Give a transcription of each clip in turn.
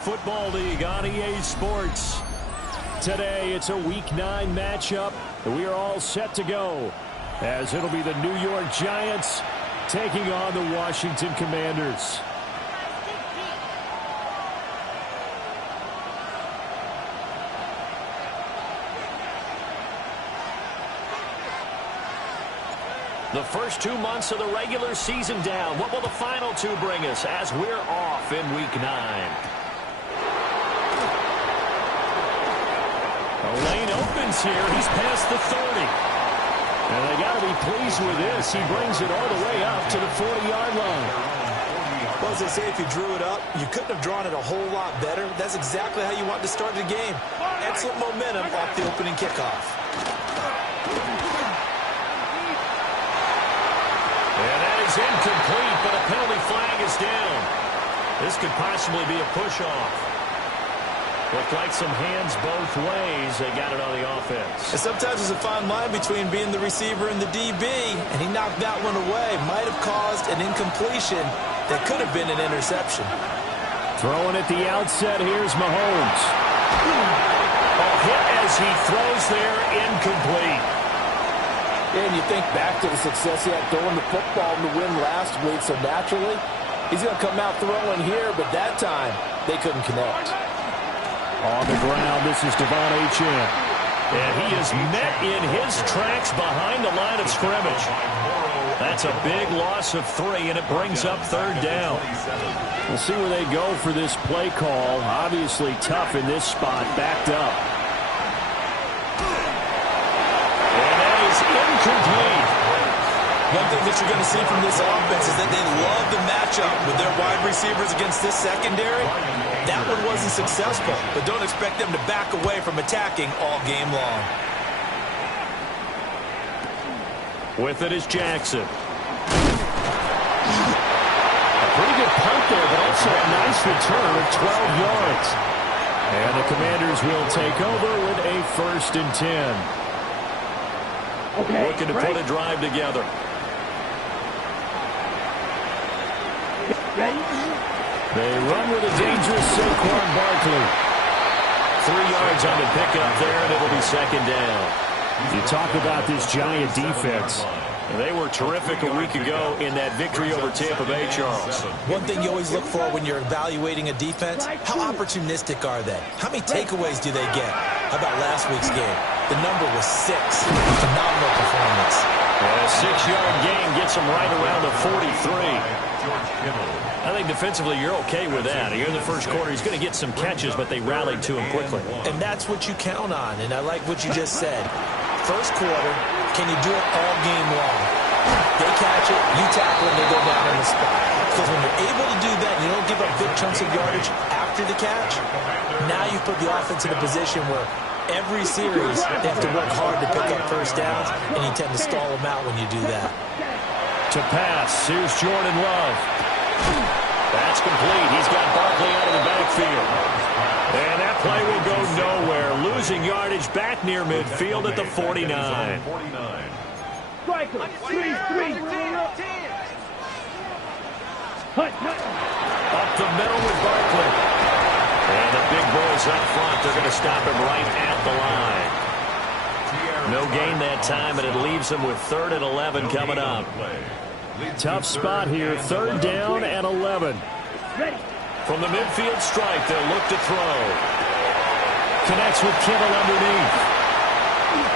Football League on EA Sports. Today, it's a Week 9 matchup. We are all set to go, as it'll be the New York Giants taking on the Washington Commanders. The first 2 months of the regular season down. What will the final two bring us as we're off in Week 9? The lane opens here. He's past the 30. And they got to be pleased with this. He brings it all the way up to the 40-yard line. Well, as they say, if you drew it up, you couldn't have drawn it a whole lot better. That's exactly how you want to start the game. Excellent momentum off the opening kickoff. And that is incomplete, but a penalty flag is down. This could possibly be a push-off. Looked like some hands both ways. They got it on the offense. And sometimes there's a fine line between being the receiver and the DB, and he knocked that one away. Might have caused an incompletion that could have been an interception. Throwing at the outset, here's Mahomes. A hit as he throws there, incomplete. And you think back to the success he had throwing the football in the win last week, so naturally, he's going to come out throwing here, but that time, they couldn't connect. On the ground, this is Devon Achane. And he is met in his tracks behind the line of scrimmage. That's a big loss of 3, and it brings up third down. We'll see where they go for this play call. Obviously tough in this spot, backed up. And that is incomplete. One thing that you're going to see from this offense is that they love the matchup with their wide receivers against this secondary. That one wasn't successful, but don't expect them to back away from attacking all game long. With it is Jackson. A pretty good punt there, but also a nice return of 12 yards. And the Commanders will take over with a 1st and 10. Okay, looking to put a drive together. They run with a dangerous Saquon Barkley. 3 yards on the pickup there, and it'll be 2nd down. You talk about this Giant defense. They were terrific a week ago in that victory over Tampa Bay, Charles. One thing you always look for when you're evaluating a defense, how opportunistic are they? How many takeaways do they get? How about last week's game? The number was 6. Phenomenal performance. And a 6-yard gain gets them right around the 43. I think defensively you're okay with that. Here in the first quarter, he's going to get some catches, but they rallied to him quickly. And that's what you count on, and I like what you just said. First quarter, can you do it all game long? They catch it, you tackle it, they go down on the spot. Because when you're able to do that, you don't give up big chunks of yardage after the catch, now you put the offense in a position where every series they have to work hard to pick up first downs, and you tend to stall them out when you do that. To pass, here's Jordan Love. That's complete. He's got Barkley out of the backfield. And that play will go nowhere. Losing yardage back near midfield at the 49. Striker, 3-3. Up the middle with Barkley. And the big boys up front. They're going to stop him right at the line. No gain that time, and it leaves them with 3rd and 11 coming up. Tough spot here. 3rd down and 11. From the midfield stripe, they'll look to throw. Connects with Kittle underneath.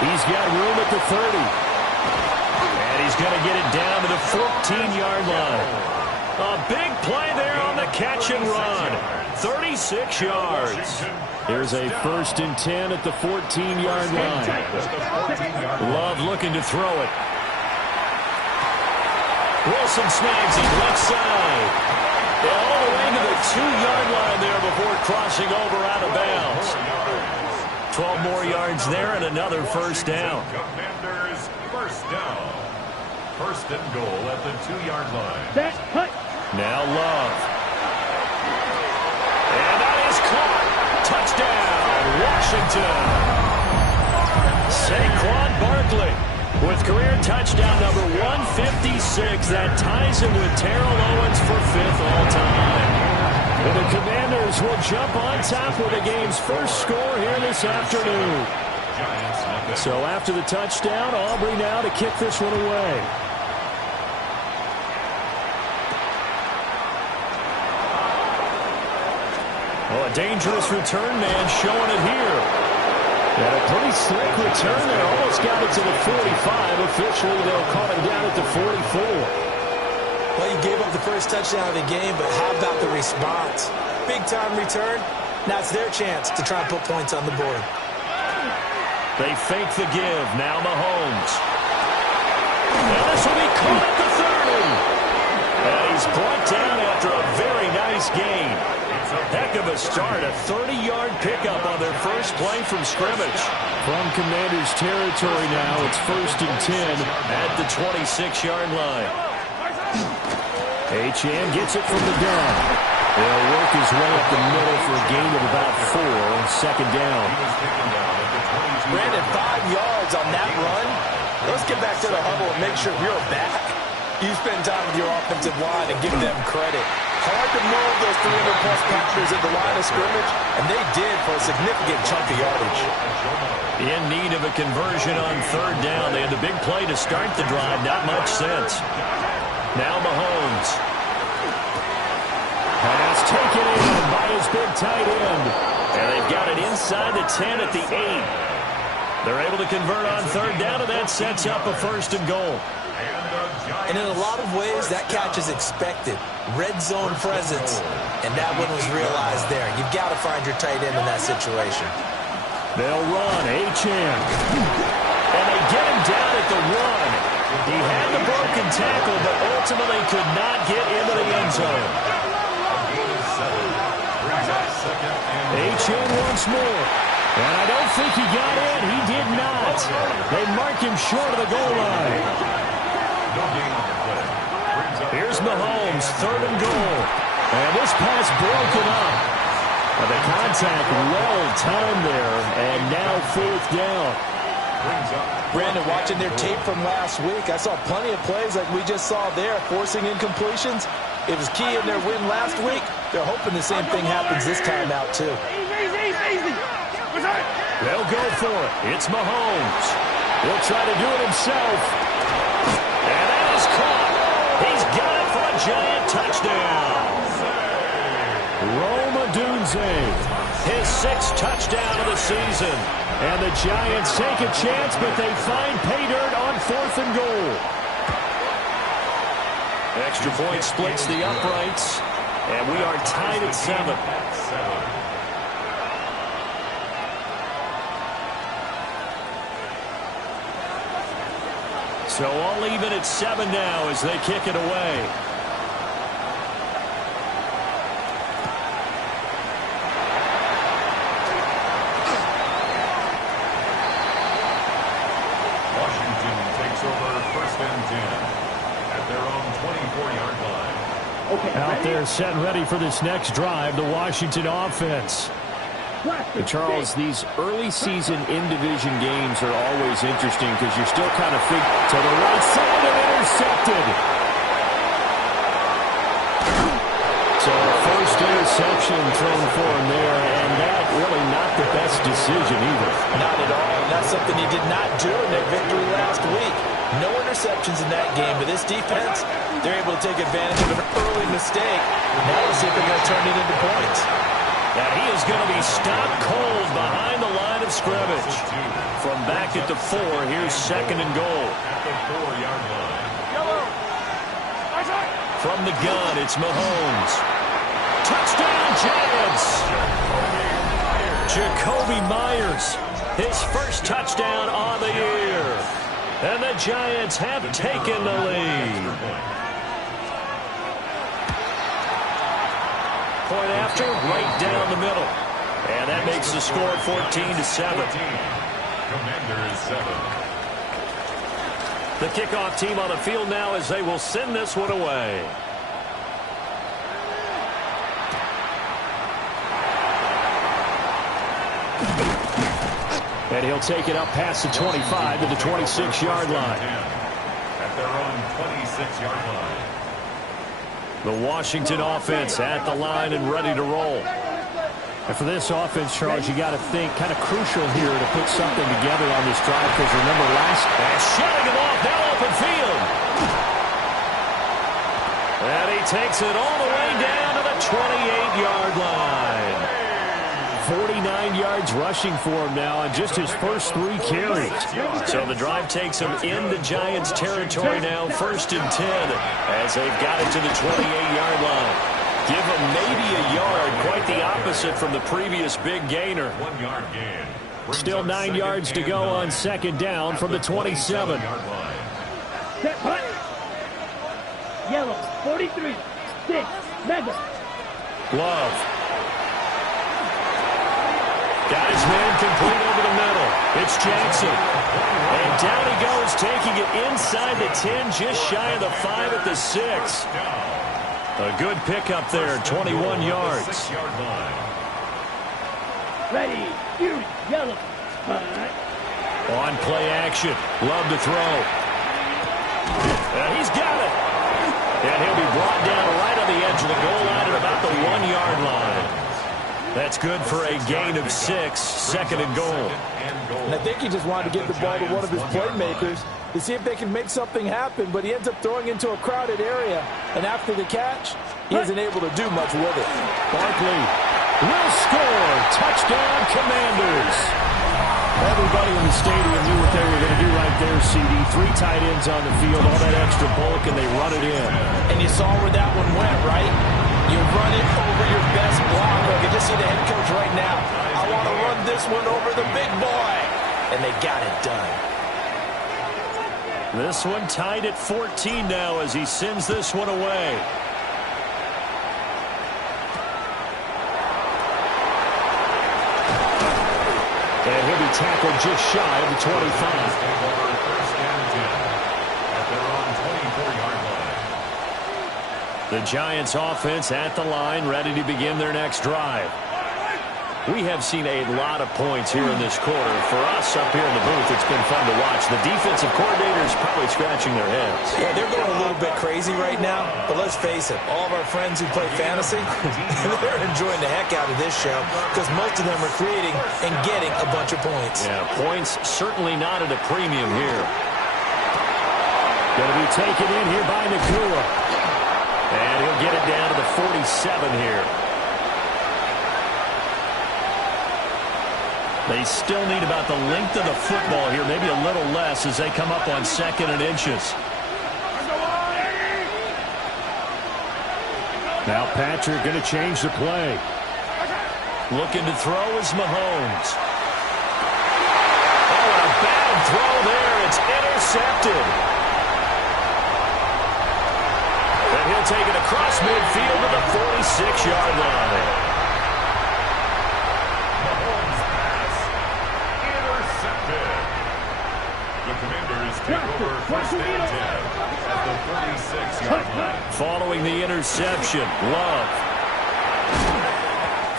He's got room at the 30. And he's going to get it down to the 14-yard line. A big play there on the catch and run. 36 yards. Here's a 1st and 10 at the 14-yard line. Love looking to throw it. Wilson snags it left side. All the way to the 2-yard line there before crossing over out of bounds. 12 more yards there and another 1st down. Commanders 1st down. 1st and goal at the 2-yard line. Now Love. And that is caught. Touchdown, Washington. Saquon Barkley with career touchdown number 156. That ties him with Terrell Owens for 5th all-time. And the Commanders will jump on top with the game's first score here this afternoon. So after the touchdown, Aubrey now to kick this one away. Oh, a dangerous return man showing it here. And a pretty slick return there. Almost got it to the 45. Officially, they'll call him down at the 44. Well, you gave up the first touchdown of the game, but how about the response? Big-time return. Now it's their chance to try and put points on the board. They fake the give. Now Mahomes. And this will be caught at the 30. And he's brought down after a very nice gain. Heck of a start. A 30-yard pickup on their first play from scrimmage. From Commanders territory now, it's 1st and 10 at the 26-yard line. Achane gets it from the gun. He'll work his way up the middle for a gain of about 4. 2nd down. Brandon, 5 yards on that run. Let's get back to the huddle and make sure you're back. You spend time with your offensive line and give them credit. Hard to move those 300-plus pounders at the line of scrimmage, and they did for a significant chunk of yardage. In need of a conversion on 3rd down. They had the big play to start the drive. Not much sense. Now Mahomes. And that's taken in by his big tight end. And they've got it inside the 10 at the 8. They're able to convert on 3rd down, and that sets up a 1st and goal. And in a lot of ways, that catch is expected. Red zone presence. And that one was realized there. You've got to find your tight end in that situation. They'll run. Achane. And they get him down at the 1. He had the broken tackle, but ultimately could not get into the end zone. Achane once more. And I don't think he got in. He did not. They mark him short of the goal line. Here's Mahomes, 3rd and goal. And this pass broken up. And the contact well timed there. And now 4th down. Brandon, watching their tape from last week, I saw plenty of plays like we just saw there, forcing incompletions. It was key in their win last week. They're hoping the same thing happens this time out, too. They'll go for it. It's Mahomes. He'll try to do it himself. And that is caught. He's got it for a giant touchdown. Rome Odunze, his 6th touchdown of the season. And the Giants take a chance, but they find pay dirt on 4th and goal. Extra point splits the uprights, and we are tied at 7. So all even at 7 now as they kick it away. Washington takes over 1st and 10 at their own 24-yard line. Out there set and ready for this next drive, the Washington offense. Charles, these early season in-division games are always interesting because you're still kind of to the right side and intercepted. So first interception thrown for him there, and that really not the best decision either. Not at all. And that's something he did not do in their victory last week. No interceptions in that game, but this defense, they're able to take advantage of an early mistake. Now we'll see if they're going to turn it into points. And he is going to be stopped cold behind the line of scrimmage. From back at the 4, here's 2nd and goal. At the 4-yard line. From the gun, it's Mahomes. Touchdown, Giants! Jakobi Meyers, his first touchdown on the year. And the Giants have taken the lead. Point after, right down the middle. And that makes the score 14-7. Commanders 7. The kickoff team on the field now as they will send this one away. And he'll take it up past the 25 to the 26-yard line. At their own 26-yard line. The Washington offense at the line and ready to roll. And for this offense, Charles, you got to think kind of crucial here to put something together on this drive, because remember And shutting him off, now open field. And he takes it all the way down to the 28-yard line. 49 yards rushing for him now on just his first 3 carries. So the drive takes him into Giants territory now, 1st and 10, as they've got it to the 28-yard line. Give him maybe a yard, quite the opposite from the previous big gainer. 1 yard gain. Still 9 yards to go on 2nd down from the 27. Set, hut. Yellow, 43, 6, mega. Love. Got his man complete over the middle. It's Jackson. And down he goes, taking it inside the 10, just shy of the 5 at the 6. A good pickup there, 21 yards. 6-yard line. Ready, shoot, yellow. Hut. On play action. Love to throw. And he's got it. And he'll be brought down right on the edge of the goal line at about the 1-yard line. That's good for a gain of 6, 2nd and goal. And I think he just wanted to get the ball to one of his playmakers to see if they can make something happen, but he ends up throwing into a crowded area. And after the catch, he isn't able to do much with it. Barkley will score. Touchdown, Commanders. Everybody in the stadium knew what they were going to do right there, CD. 3 tight ends on the field, all that extra bulk, and they run it in. And you saw where that one went, right? You run it over your best blocker. You can just see the head coach right now. I want to run this one over the big boy. And they got it done. This one tied at 14 now as he sends this one away. And he'll be tackled just shy of the 25. The Giants offense at the line, ready to begin their next drive. We have seen a lot of points here in this quarter. For us up here in the booth, it's been fun to watch. The defensive coordinators probably scratching their heads. Yeah, they're going a little bit crazy right now, but let's face it, all of our friends who play fantasy, they're enjoying the heck out of this show because most of them are creating and getting a bunch of points. Yeah, points certainly not at a premium here. Going to be taken in here by Nakua. And he'll get it down to the 47 here. They still need about the length of the football here, maybe a little less as they come up on 2nd and inches. Now Patrick going to change the play. Looking to throw is Mahomes. Oh, and a bad throw there. It's intercepted. And he'll take it across midfield to the 46-yard line. Mahomes' pass intercepted. The Commanders take over 1st and 10 at the 46-yard line. Following the interception, Love.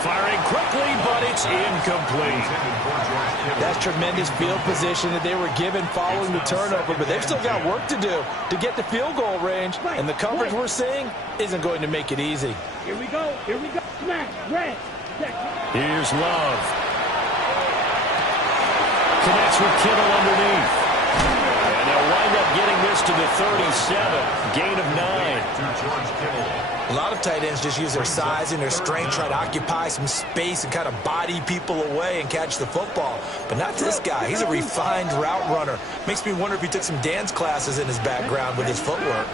Firing quickly, but it's incomplete. That's tremendous field position that they were given following the turnover, but they've still got work to do to get the field goal range, and the coverage we're seeing isn't going to make it easy. Here we go, smash, red. Here's Love. Connects with Kittle underneath. And they'll wind up getting this to the 37. Gain of 9. To George Kittle. A lot of tight ends just use their size and their strength, try to occupy some space and kind of body people away and catch the football. But not this guy. He's a refined route runner. Makes me wonder if he took some dance classes in his background with his footwork.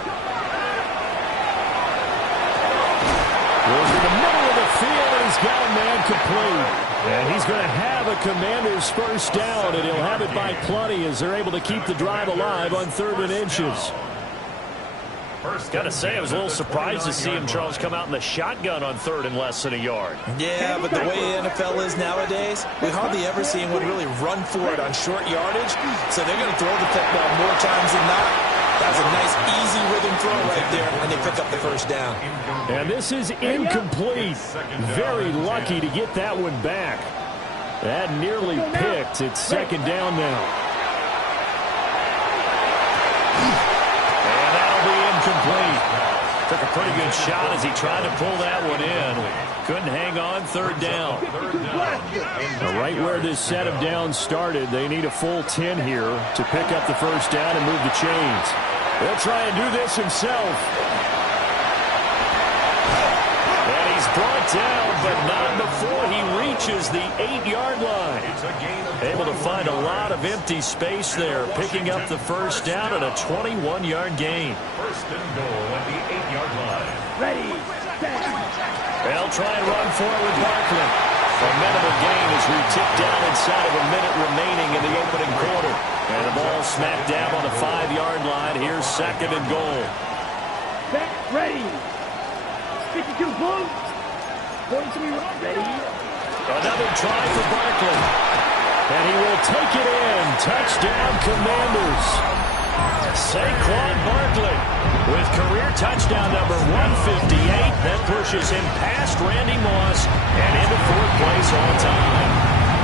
Goes in the middle of the field, and he's got a man complete. And he's going to have a Commanders first down, and he'll have it by plenty as they're able to keep the drive alive on 3rd and inches. Got to say, I was a little surprised to see him, Charles, come out in the shotgun on 3rd and less than a yard. Yeah, but the way the NFL is nowadays, we hardly ever see anyone really run for it on short yardage. So they're going to throw the football more times than not. That's a nice, easy rhythm throw right there, and they pick up the first down. And this is incomplete. Very lucky to get that one back. That nearly picked. It's 2nd down now. Complete. Took a pretty good shot as he tried to pull that one in. Couldn't hang on. Third down. Now, right where this set of downs started, they need a full 10 here to pick up the first down and move the chains. They'll try and do this himself. And he's brought down, but not before he reaches the 8-yard line. Able to find a lot of empty space there, picking up the first down at a 21-yard gain. First and goal at the 8-yard line. Ready, set. They'll try and run for it with Barkley. A minimal gain as we tick down inside of a minute remaining in the opening quarter. And the ball smacked down on the 5-yard line. Here's second and goal. Set, ready. 52 blue. 43 ready. Another try for Barkley. And he will take it in. Touchdown, Commanders. Saquon Barkley with career touchdown number 158. That pushes him past Randy Moss and into fourth place all time.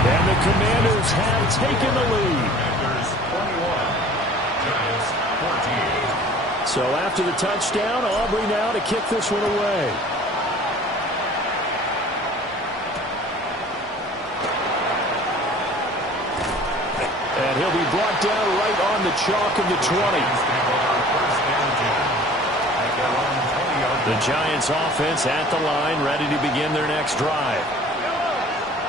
And the Commanders have taken the lead. Commanders 21, Giants 14. So after the touchdown, Aubrey now to kick this one away. And he'll be brought down right on the chalk of the 20. The Giants offense at the line, ready to begin their next drive.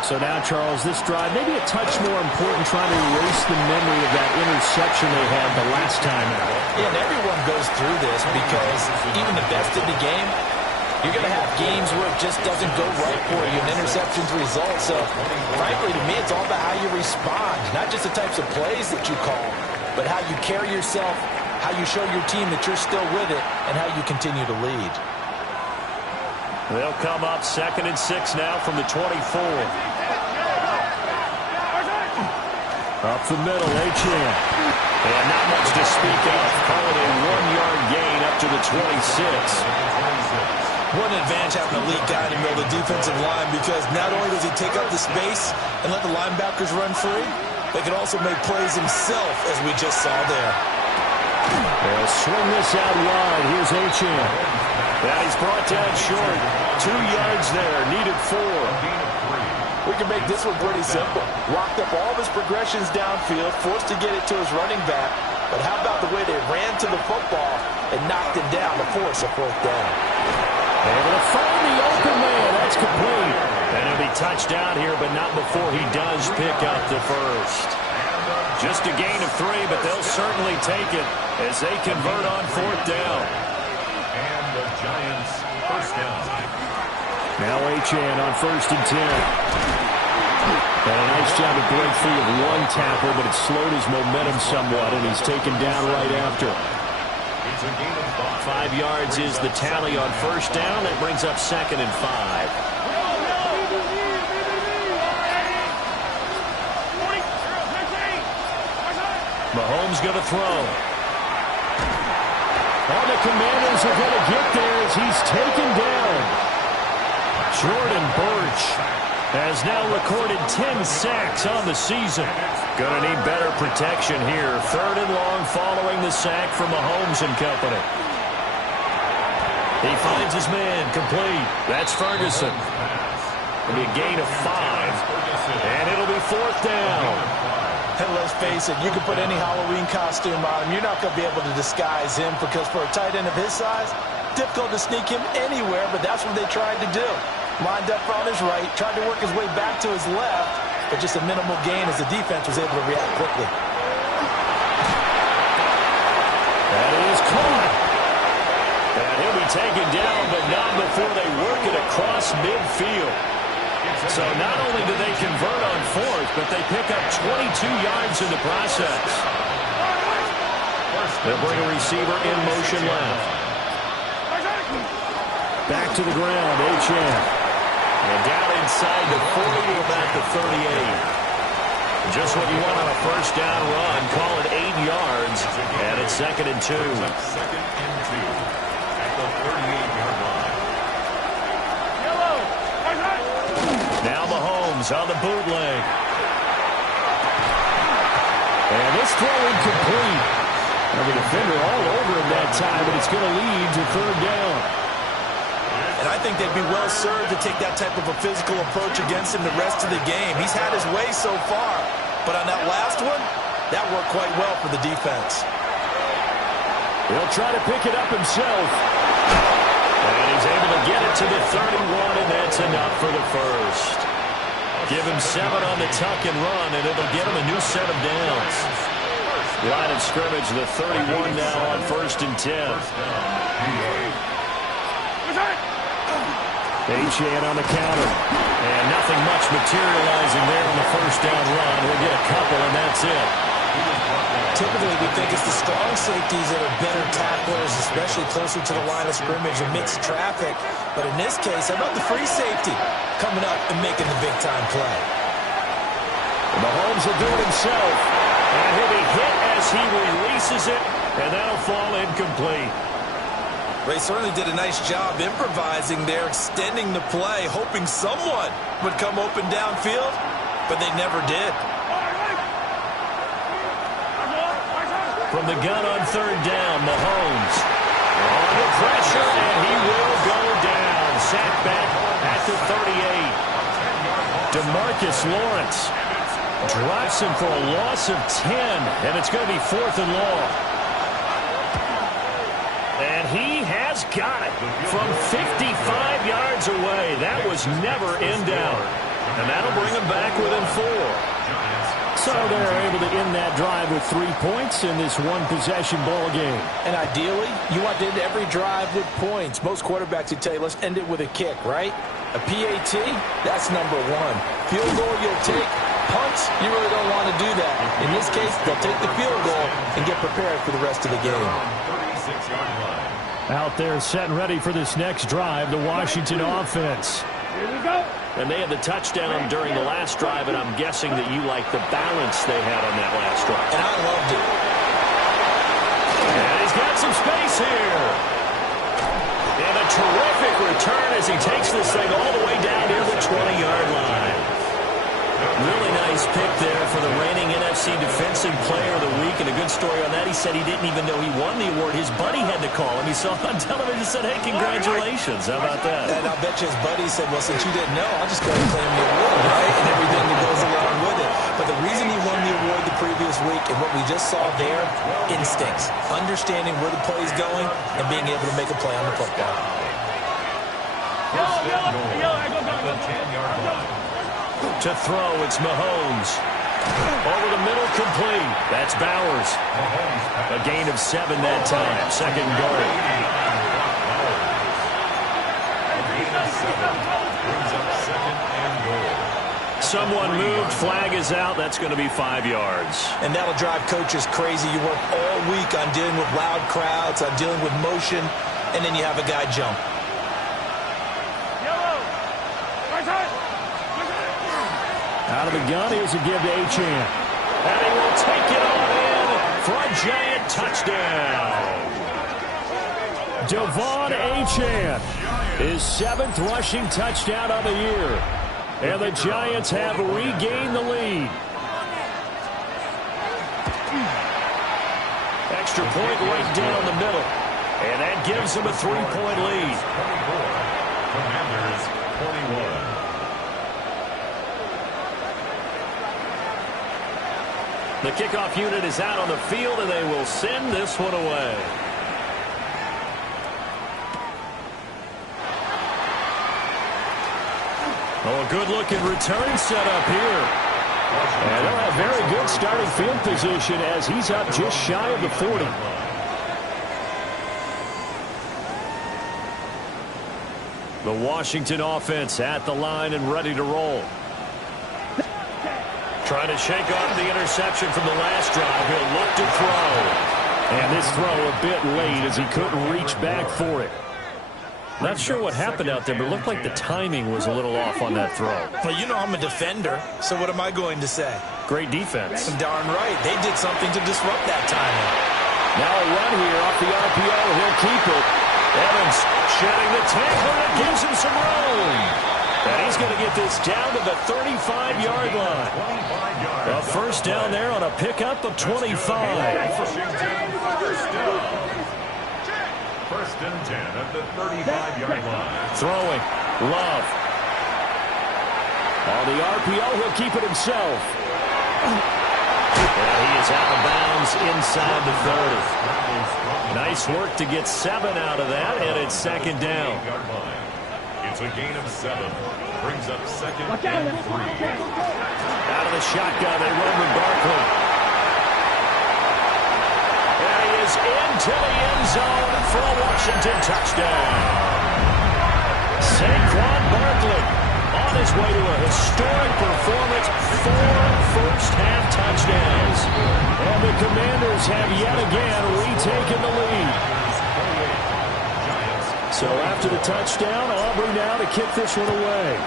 So now, Charles, this drive maybe a touch more important, trying to erase the memory of that interception they had the last time out. Yeah, and everyone goes through this because even the best in the game, you're going to have games where it just doesn't go right for you, and interceptions result. So, frankly, to me, it's all about how you respond, not just the types of plays that you call, but how you carry yourself, how you show your team that you're still with it, and how you continue to lead. They'll come up 2nd and 6 now from the 24. Up the middle, Achane. And not much to speak of. Call it a 1-yard gain up to the 26. What an advantage having an elite guy in the middle of the defensive line, because not only does he take up the space and let the linebackers run free, but he can also make plays himself, as we just saw there. They'll swing this out wide. Here's Achane. And he's brought down short. 2 yards there. Needed 4. We can make this one pretty simple. Locked up all of his progressions downfield, forced to get it to his running back. But how about the way they ran to the football and knocked him down to force a fourth down? Able to find the open man. That's complete. And he'll be touched down here, but not before he does pick up the first. Just a gain of 3, but they'll certainly take it as they convert on fourth down. And the Giants first down. Now Achane on 1st and 10. And a nice job to break free of one tackle, but it slowed his momentum somewhat, and he's taken down right after. It's a gain of 5 yards is the tally on first down. That brings up 2nd and 5. Mahomes going to throw. All the Commanders are going to get there as he's taken down. Jordan Burch has now recorded 10 sacks on the season. Going to need better protection here. 3rd and long following the sack from Mahomes and company. He finds his man complete. That's Ferguson. It'll be a gain of 5. And it'll be fourth down. And let's face it, you can put any Halloween costume on him. You're not going to be able to disguise him, because for a tight end of his size, difficult to sneak him anywhere, but that's what they tried to do. Lined up on his right, tried to work his way back to his left, but just a minimal gain as the defense was able to react quickly. That is caught. And he'll be taken down, but not before they work it across midfield. So not only do they convert on fourth, but they pick up 22 yards in the process. They'll bring a receiver in motion left. Back to the ground, Achane. And down inside the 40 to about the 38. Just what you want on a first down run. Call it 8 yards. And it's 2nd and 2. 2nd and 2 at the 38-yard line. Now Mahomes on the bootleg. And this throw incomplete. Now the defender all over him that time, but it's going to lead to 3rd down. And I think they'd be well served to take that type of a physical approach against him the rest of the game. He's had his way so far, but on that last one, that worked quite well for the defense. He'll try to pick it up himself. And he's able to get it to the 31, and that's enough for the first. Give him 7 on the tuck and run, and it'll get him a new set of downs. Line of scrimmage, the 31 now on 1st and 10. Achane on the counter. And nothing much materializing there on the first down run. He'll get a couple, and that's it. Typically, we think it's the strong safeties that are better tacklers, especially closer to the line of scrimmage amidst traffic. But in this case, how about the free safety coming up and making the big-time play? Mahomes will do it himself. And he'll be hit as he releases it, and that'll fall incomplete. Ray certainly did a nice job improvising there, extending the play, hoping someone would come open downfield, but they never did. From the gun on 3rd down, Mahomes under pressure, and he will go down. Sacked back at the 38. DeMarcus Lawrence drops him for a loss of 10, and it's going to be 4th and long. And he has got it from 55 yards away. That was never in doubt. And that'll bring him back within 4. So they're able to end that drive with 3 points in this one-possession ball game. And ideally, you want to end every drive with points. Most quarterbacks would tell you, let's end it with a kick, right? A PAT, that's number 1. Field goal you'll take. Punts, you really don't want to do that. In this case, they'll take the field goal and get prepared for the rest of the game. Out there set and ready for this next drive, the Washington offense. Here we go. And they had the touchdown during the last drive, and I'm guessing that you like the balance they had on that last drive. And I loved it. And he's got some space here. And a terrific return as he takes this thing all the way down near the 20-yard line. Really nice pick there for the reigning NFC Defensive Player of the Week. And a good story on that, he said he didn't even know he won the award. His buddy had to call him. He saw it on television and said, hey, congratulations. How about that? And I'll bet you his buddy said, well, since you didn't know, I'll just go and claim the award, right? And everything that goes along with it. But the reason he won the award the previous week and what we just saw there, instincts. Understanding where the play is going and being able to make a play on the football. To throw, it's Mahomes. Over the middle, complete. That's Bowers. A gain of 7 that time. 2nd and goal. Someone moved. Flag is out. That's going to be 5 yards. And that'll drive coaches crazy. You work all week on dealing with loud crowds, on dealing with motion, and then you have a guy jump. Out of the gun, here's a give to Achane. And he will take it on in for a giant touchdown. Devon Achane, his 7th rushing touchdown of the year. And the Giants have regained the lead. Extra point right down the middle. And that gives them a 3-point lead. Commanders 21. The kickoff unit is out on the field, and they will send this one away. Oh, a good-looking return set up here. And they'll have very good starting field position as he's up just shy of the 40. The Washington offense at the line and ready to roll. Trying to shake off the interception from the last drive. He'll look to throw. And this throw a bit late as he couldn't reach back for it. Not sure what happened out there, but it looked like the timing was a little off on that throw. Well, you know I'm a defender, so what am I going to say? Great defense. Darn right. They did something to disrupt that timing. Now a run here off the RPO. He'll keep it. Evans shedding the tackle, and it gives him some room. And he's going to get this down to the 35-yard line. A first down there on a pickup of 25. First and 10 at the 35-yard line. Throwing. Love. On the RPO, he'll keep it himself. And he is out of bounds inside the 30. Nice work to get 7 out of that, and it's second down. It's a gain of 7. Brings up second and 3. Out of the shotgun, they run with Barkley. And he is into the end zone for a Washington touchdown. Saquon Barkley on his way to a historic performance, 4 first-half touchdowns. And the Commanders have yet again retaken the lead. So after the touchdown, Aubrey now to kick this one away.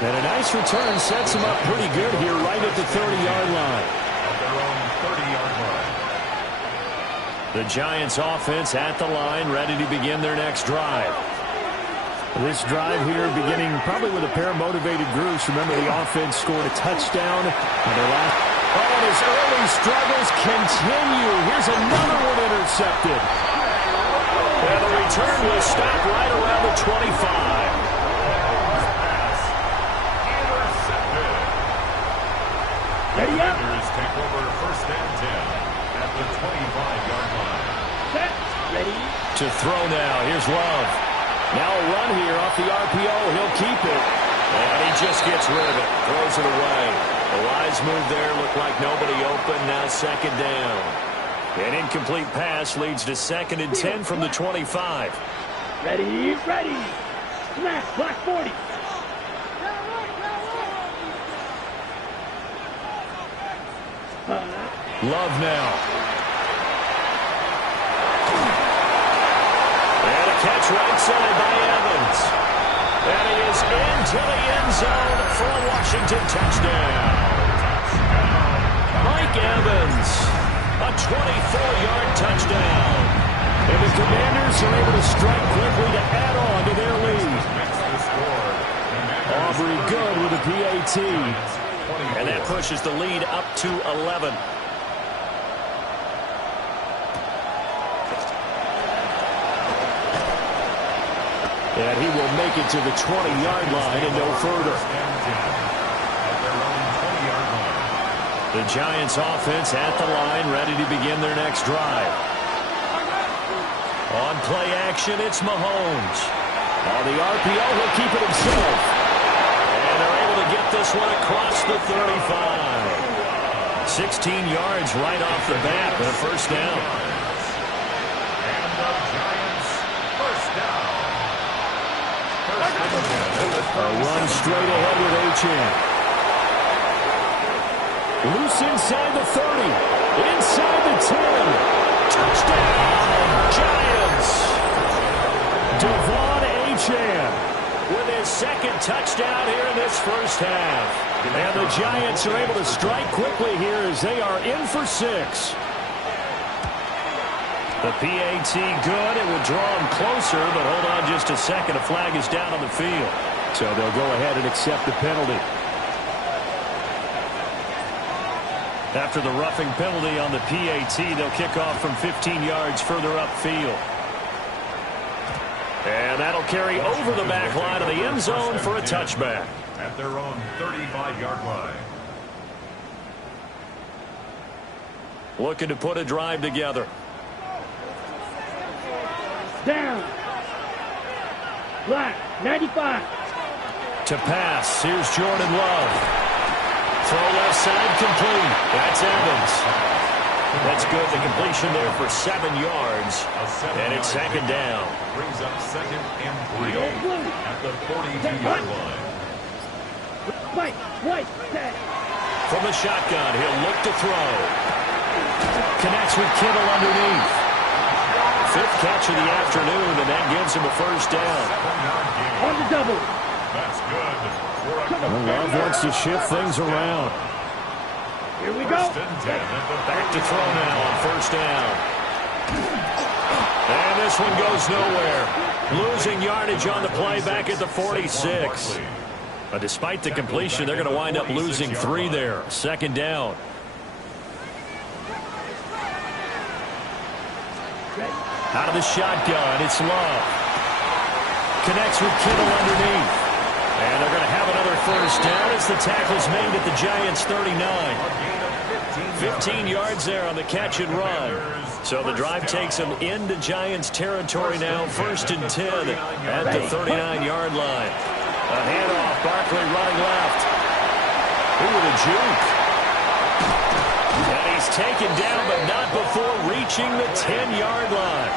And a nice return sets him up pretty good here right at the 30-yard line. At their own 30-yard line. The Giants offense at the line, ready to begin their next drive. This drive here beginning probably with a pair of motivated groups. Remember, the offense scored a touchdown on their last. Oh, and his early struggles continue. Here's another one intercepted. And the return will stop right around the 25. Pass intercepted. Ready up. Commanders take over first and 10 at the 25-yard line. Set. Ready. To throw now. Here's Love. Now a run here off the RPO. He'll keep it. And he just gets rid of it. Throws it away. The wise move there. Looked like nobody open. Now second down. An incomplete pass leads to second and 10 from the 25. Ready. Ready. Smash. Black 40. Love now. And a catch right side by Evans. And he is into the end zone for a Washington touchdown. Mike Evans, a 24-yard touchdown. And the Commanders are able to strike quickly to add on to their lead. Aubrey good with a PAT. And that pushes the lead up to 11. And he will make it to the 20-yard line and no further. The Giants offense at the line, ready to begin their next drive. On play action, it's Mahomes. On the RPO, he'll keep it himself. And they're able to get this one across the 35. 16 yards right off the bat, but a first down. And the Giants first down. A run straight ahead with Achane. Loose inside the 30. Inside the 10. Touchdown, Giants! Devon Achane with his second touchdown here in this first half. And the Giants are able to strike quickly here as they are in for 6. The PAT good. It will draw him closer, but hold on just a second. A flag is down on the field. So they'll go ahead and accept the penalty. After the roughing penalty on the PAT, they'll kick off from 15 yards further upfield. And that'll carry over the back line of the end zone for a touchback. At their own 35-yard line. Looking to put a drive together. Down. Black. 95. To pass. Here's Jordan Love. Throw left side complete. That's Evans. That's good. The completion there for 7 yards. And it's second down. Brings up second and 3 at the 42-yard line. White. Set. From the shotgun, he'll look to throw. Connects with Kittle underneath. 5th catch of the afternoon, and that gives him a first down. On the double. That's good. Love wants to shift things around. Here we go. Back to throw now on first down. And this one goes nowhere. Losing yardage on the play back at the 46. But despite the completion, they're going to wind up losing 3 there. Second down. Out of the shotgun, it's Love. Connects with Kittle underneath. And they're going to have another first down as the tackle's made at the Giants' 39. 15 yards there on the catch and run. So the drive takes them into Giants territory now. 1st and 10 at the 39-yard line. A handoff, Barkley running left. Ooh, with a juke. And he's taken down, but not before reaching the 10-yard line.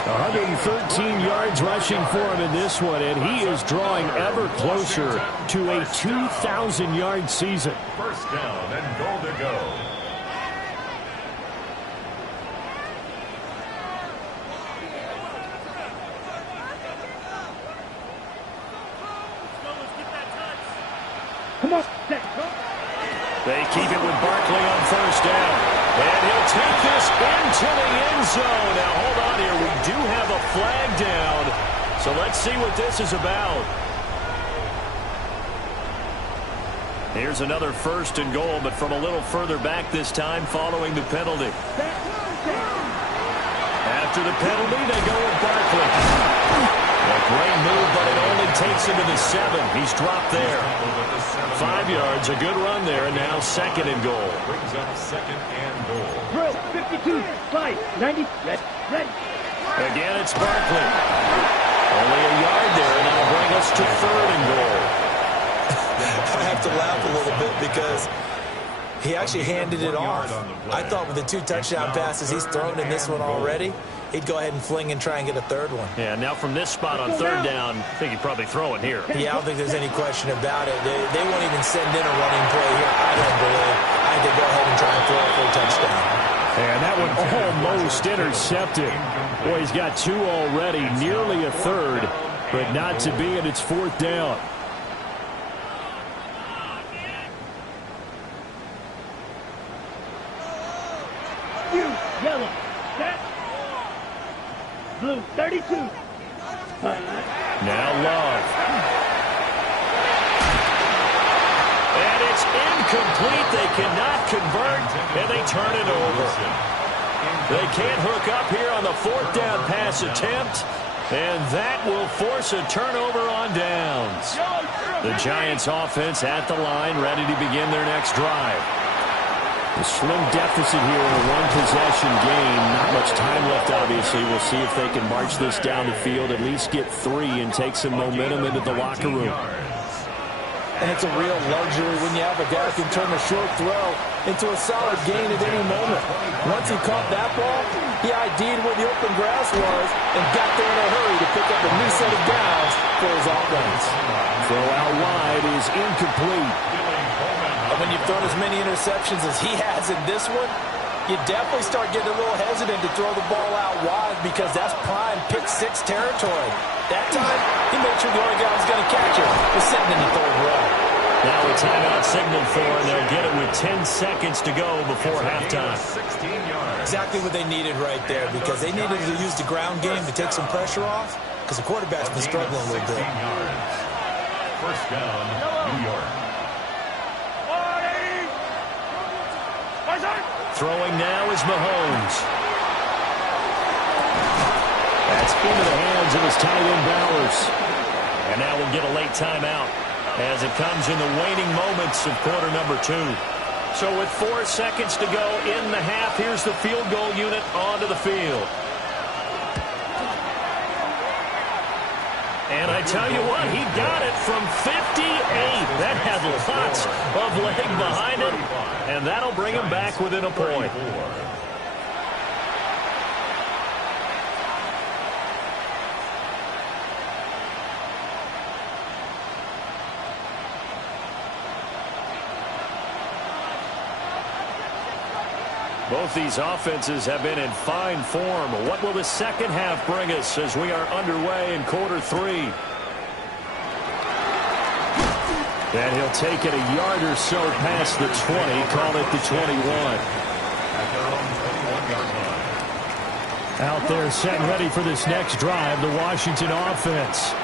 113 yards rushing for him in this one, and he is drawing ever closer to a 2,000-yard season. First down and goal to go. Come on, set. They keep it with Barkley on first down. And he'll take this into the end zone. Now, hold on here. We do have a flag down. So let's see what this is about. Here's another 1st and goal, but from a little further back this time following the penalty. After the penalty, they go with Barkley. A great move, but it only takes him to the 7. He's dropped there. 5 yards, a good run there, and now 2nd and goal. Brings up 2nd and goal. Drill, 52, slide, 90, ready. Again, it's Barkley. Only a yard there, and that'll bring us to 3rd and goal. I have to laugh a little bit because he actually handed it off. I thought with the 2 touchdown passes he's thrown in this one already, he'd go ahead and fling and try and get a 3rd one. Yeah, now from this spot on 3rd down, I think he'd probably throw it here. Yeah, I don't think there's any question about it. They won't even send in a running play here, I don't believe. I think they'll go ahead and try and throw it for a touchdown. And that one almost intercepted. Boy, he's got 2 already, nearly a 3rd, but not to be, and it's 4th down. Yellow, set. Blue, 32. Now Love. And it's incomplete. They cannot convert, and they turn it over. They can't hook up here on the 4th down pass attempt, and that will force a turnover on downs. The Giants offense at the line, ready to begin their next drive. A slim deficit here in a 1-possession game. Not much time left, obviously. We'll see if they can march this down the field, at least get 3 and take some momentum into the locker room. And it's a real luxury when you have a guy who can turn a short throw into a solid gain at any moment. Once he caught that ball, he ID'd where the open grass was and got there in a hurry to pick up a new set of downs for his offense. Throw out wide is incomplete. And when you've thrown as many interceptions as he has in this one, you definitely start getting a little hesitant to throw the ball out wide because that's prime pick 6 territory. That time, he made sure the only guy who was going to catch it was sitting in the 3rd row. Now a timeout signal for, and they'll get it with 10 seconds to go before halftime. Exactly what they needed right there because they needed to use the ground game to take some pressure off because the quarterback's been struggling a little bit. First down, New York. Throwing now is Mahomes. That's into the hands of his tight end Bowers. And now we'll get a late timeout as it comes in the waning moments of quarter number 2. So with 4 seconds to go in the half, here's the field goal unit onto the field. And I tell you what, he got it from 58. That had lots of leg behind it, and that'll bring him back within a point. Both these offenses have been in fine form. What will the second half bring us as we are underway in quarter 3? And he'll take it a yard or so past the 20, call it the 21. Out there set and ready for this next drive, the Washington offense.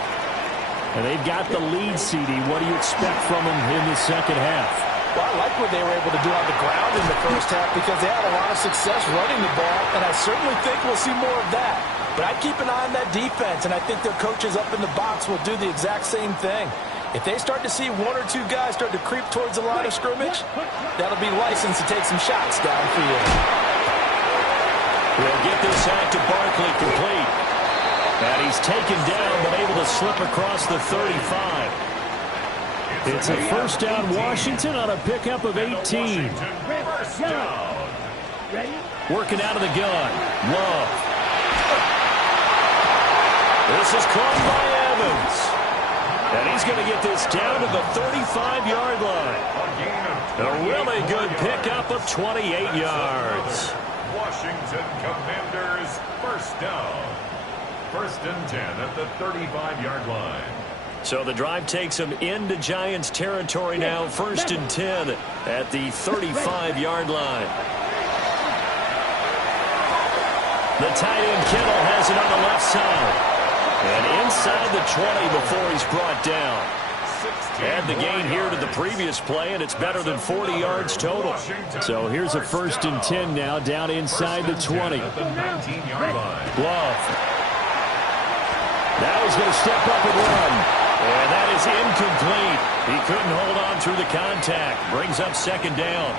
And they've got the lead, CD. What do you expect from them in the second half? Well, I like what they were able to do on the ground in the first half because they had a lot of success running the ball, and I certainly think we'll see more of that. But I'd keep an eye on that defense, and I think their coaches up in the box will do the exact same thing. If they start to see one or two guys start to creep towards the line of scrimmage, that'll be license to take some shots downfield. We'll get this out to Barkley complete. And he's taken down but able to slip across the 35. It's a first down Washington on a pickup of 18. Working out of the gun. Love. This is caught by Evans. And he's going to get this down to the 35-yard line. A really good pickup of 28 yards. Washington Commanders first down. First and 10 at the 35-yard line. So the drive takes them into Giants territory now. First and 10 at the 35-yard line. The tight end Kittle has it on the left side. And inside the 20 before he's brought down. Add the gain here to the previous play, and it's better than 40 yards total. So here's a first and 10 now down inside the 20. Love. Now he's going to step up and run. And that is incomplete. He couldn't hold on through the contact. Brings up second down.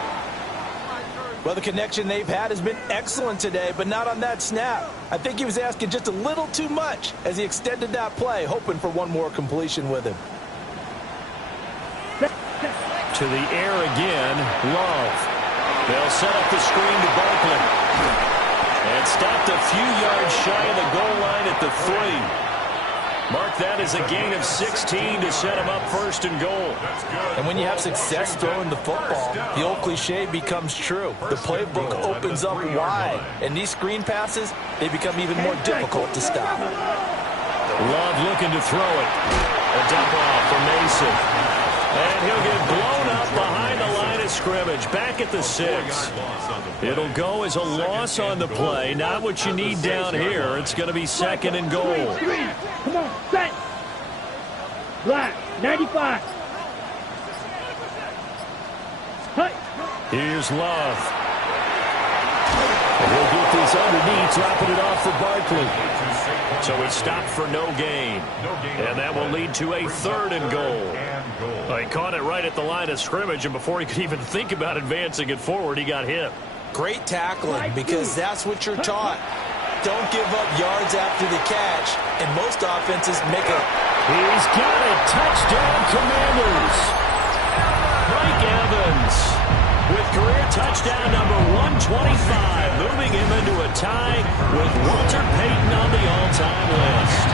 Well, the connection they've had has been excellent today, but not on that snap. I think he was asking just a little too much as he extended that play, hoping for one more completion with him. To the air again, Love. They'll set up the screen to Barkley. And stopped a few yards shy of the goal line at the 3. Mark that as a gain of 16 to set him up first and goal. And when you have success throwing the football, the old cliche becomes true. The playbook opens up wide, and these screen passes, they become even more difficult to stop. Love looking to throw it. A dump off for Mason. And he'll get blown up behind the line of scrimmage, back at the 6. It'll go as a loss on the play. Not what you need down here. It's going to be second and goal. Come on, set. Black, 95. Hut. Here's Love. And he'll get this underneath, dropping it off for Barkley. So it's stopped for no gain. And that will lead to a third and goal. He caught it right at the line of scrimmage, and before he could even think about advancing it forward, he got hit. Great tackling, because that's what you're taught. Don't give up yards after the catch, and most offenses make a... He's got it. Touchdown, Commanders. Mike Evans with career touchdown number 125, moving him into a tie with Walter Payton on the all-time list.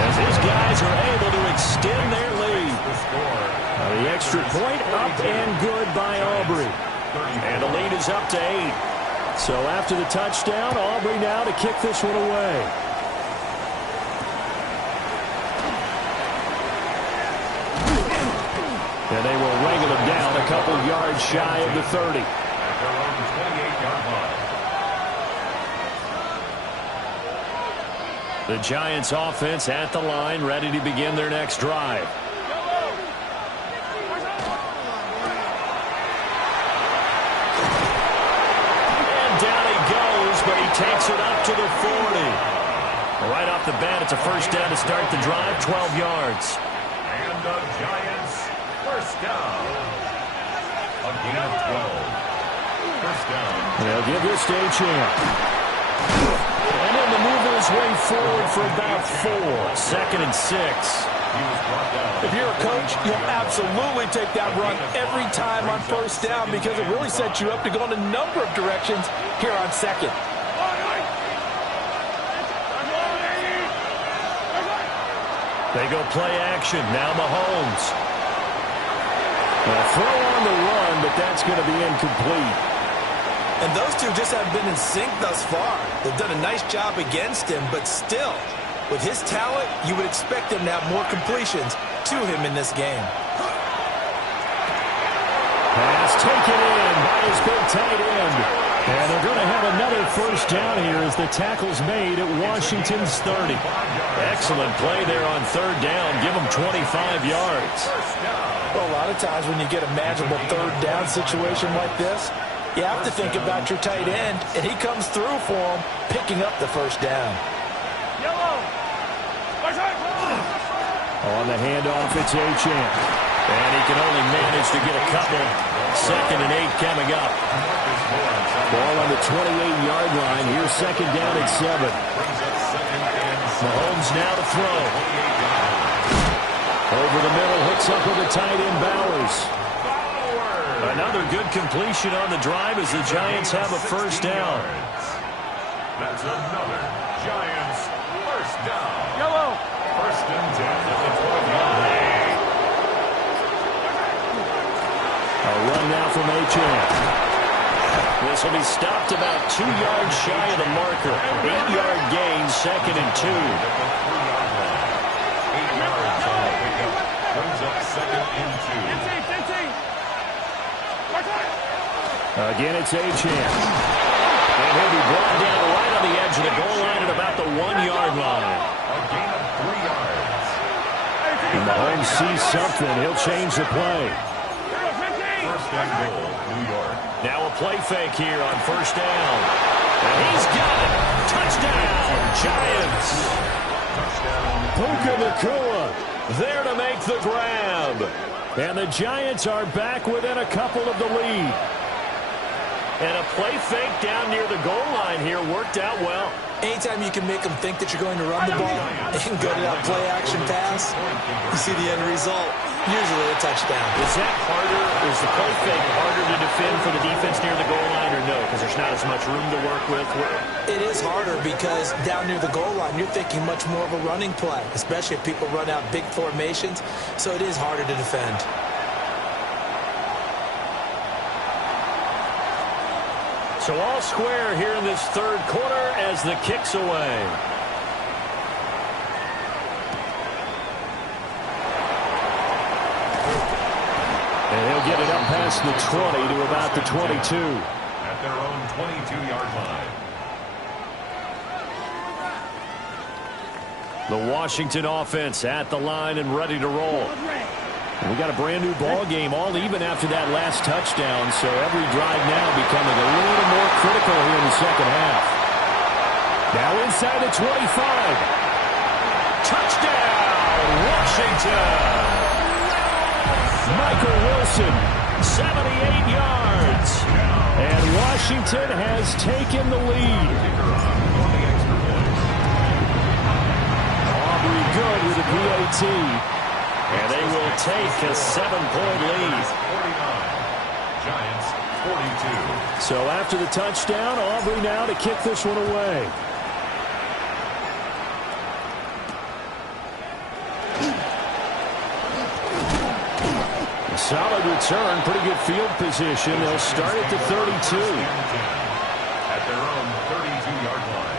As his guys are able to extend their lead. The extra point up and good by Aubrey. And the lead is up to 8. So after the touchdown, Aubrey now to kick this one away. And they will wrangle him down a couple yards shy of the 30. The Giants offense at the line, ready to begin their next drive. But he takes it up to the 40. Right off the bat, it's a first down to start the drive, 12 yards. And the Giants first down. A gain of 12. First down. They'll give this to a champ. And then to move his way forward for about 4. Second and 6. If you're a coach, you'll absolutely take that run every time on first down because it really sets you up to go in a number of directions here on second. They go play action. Now Mahomes. A throw on the run, but that's going to be incomplete. And those two just haven't been in sync thus far. They've done a nice job against him, but still, with his talent, you would expect him to have more completions to him in this game. Pass taken in by his big tight end. And they're going to have another first down here as the tackle's made at Washington's 30. Excellent play there on third down. Give them 25 yards. Well, a lot of times when you get a manageable third down situation like this, you have to think about your tight end, and he comes through for him, picking up the first down. On the handoff, it's Achane. And he can only manage to get a couple. 2nd and 8 coming up. Ball on the 28-yard line. Here's 2nd down and 7. Mahomes now to throw. Over the middle, hooks up with the tight end Bowers. Another good completion on the drive as the Giants have a first down. That's another Giants first down. Yellow. 1st and 10 at the 12-yard line. A run now from Achane. This will be stopped about 2 yards shy of the marker. 8-yard gain, 2nd and 2. 8 yards on the pickup. Brings up 2nd and 2. Again, it's Achane. And he'll be brought down right on the edge of the goal line at about the 1-yard line. A gain of 3 yards. And Mahomes sees something. He'll change the play. 1st and goal, New York. Now a play fake here on first down. And he's got it. Touchdown, Giants. Puka Nacua there to make the grab. And the Giants are back within a couple of the lead. And a play fake down near the goal line here worked out well. Anytime you can make them think that you're going to run the ball and go to that play-action pass, you see the end result, usually a touchdown. Is that harder? Is the play fake harder to defend for the defense near the goal line or no? Because there's not as much room to work with? It is harder because down near the goal line, you're thinking much more of a running play, especially if people run out big formations. So it is harder to defend. So all square here in this third quarter as the kick's away. And he'll get it up past the 20 to about the 22. At their own 22-yard line. The Washington offense at the line and ready to roll. We got a brand new ball game, all even after that last touchdown, so every drive now becoming a little more critical here in the second half. Now inside the 25. Touchdown, Washington! Michael Wilson, 78 yards. and Washington has taken the lead. Aubrey good with a PAT. And they will take a 7-point lead. 49. Giants 42. So after the touchdown, Aubrey now to kick this one away. A solid return, pretty good field position. They'll start at the 32. At their own 32-yard line.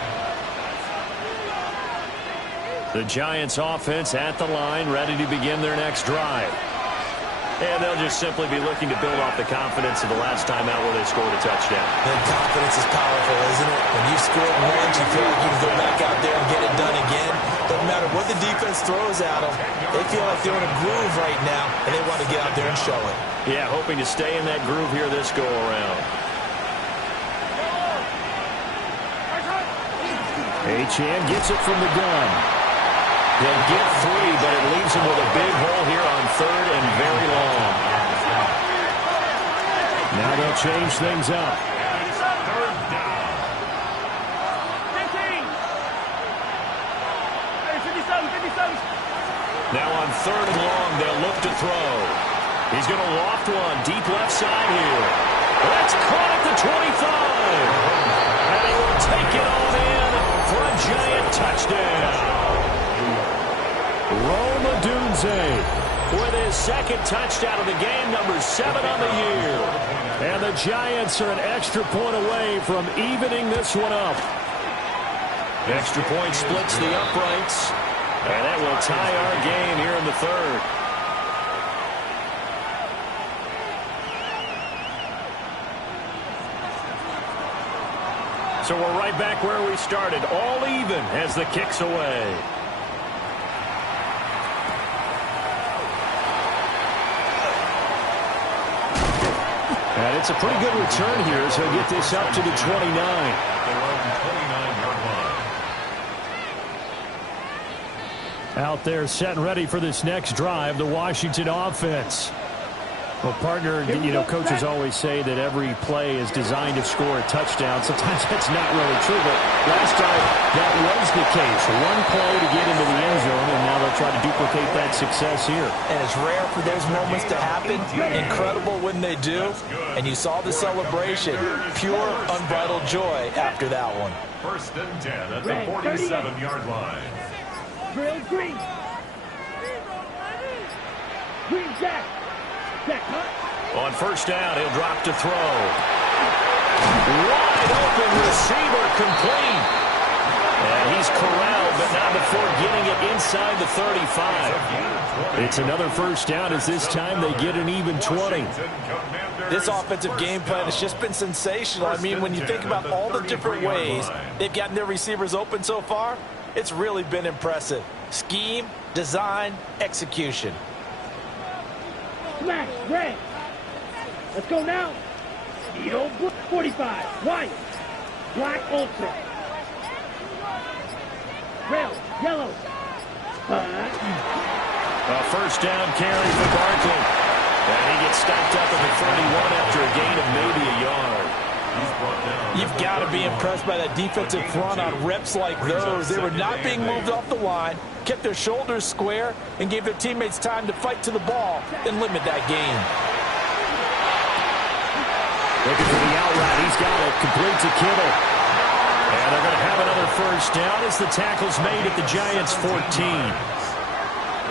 The Giants offense at the line, ready to begin their next drive. And they'll just simply be looking to build off the confidence of the last time out where they scored a touchdown. And confidence is powerful, isn't it? When you've scored once, you feel like you can go back out there and get it done again. Doesn't matter what the defense throws at them. They feel like they're in a groove right now, and they want to get out there and show it. Yeah, hoping to stay in that groove here this go-around. Achane gets it from the gun. He'll get 3, but it leaves him with a big hole here on third and very long. Now they'll change things up. Third down. 57. Now on third and long, they'll look to throw. He's going to loft one deep left side here. That's caught at the 25. And he will take it on in for a Giant touchdown. Rome Odunze with his second touchdown of the game, number 7 on the year. And the Giants are an extra point away from evening this one up. Extra point splits the uprights. And that will tie our game here in the third. So we're right back where we started, all even as the kick's away. And it's a pretty good return here, so he'll get this up to the 29. Out there set and ready for this next drive, the Washington offense. Well, partner, you know, coaches always say that every play is designed to score a touchdown. Sometimes that's not really true, but last time that was the case. One play to get into the end zone, and now they'll try to duplicate that success here. And it's rare for those moments to happen. Incredible when they do. And you saw the celebration. Pure, unbridled joy after that one. 1st and 10 at the 47-yard line. Green. Green Jack. On 1st down, he'll drop to throw. Wide open receiver, complete. And he's corralled, but not before getting it inside the 35. It's another 1st down as this time they get an even 20. This offensive game plan has just been sensational. I mean, when you think about all the different ways they've gotten their receivers open so far, it's really been impressive. Scheme, design, execution. Smash, red. Let's go now. Edo, 45. White. Black, ultra. Red, yellow. A 1st down carry for Barkley. And he gets stopped up at the 31 after a gain of maybe a yard. You've got to be impressed by that defensive front on reps like those. They were not being moved off the line, kept their shoulders square, and gave their teammates time to fight to the ball and limit that gain. Looking for the out route. He's got it. Complete to Kittle. And they're going to have another 1st down as the tackle's made at the Giants' 14.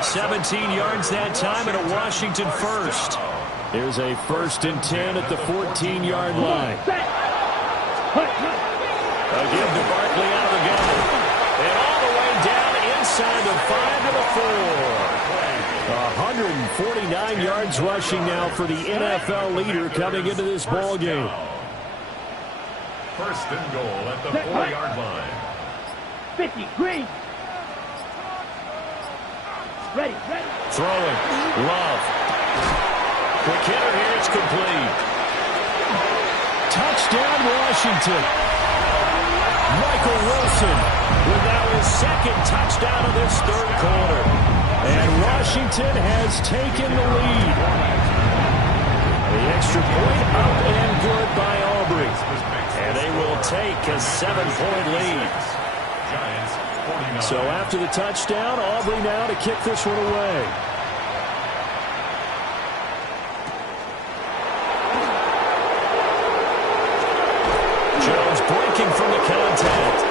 17 yards that time and a Washington 1st. Here's a 1st and 10 at the 14-yard line. Again to Barkley out of the gun. And all the way down inside the 5 to the 4. 149 yards rushing now for the NFL leader coming into this ball game. 1st and goal at the 4-yard line. 50, green. Ready. Throwing. Love. Quick hitter here. It's complete. Touchdown, Washington. Michael Wilson with now his 2nd touchdown of this 3rd quarter. And Washington has taken the lead. The extra point up and good by Aubrey. And they will take a 7-point lead. So after the touchdown, Aubrey now to kick this one away. Jones breaking from the contact.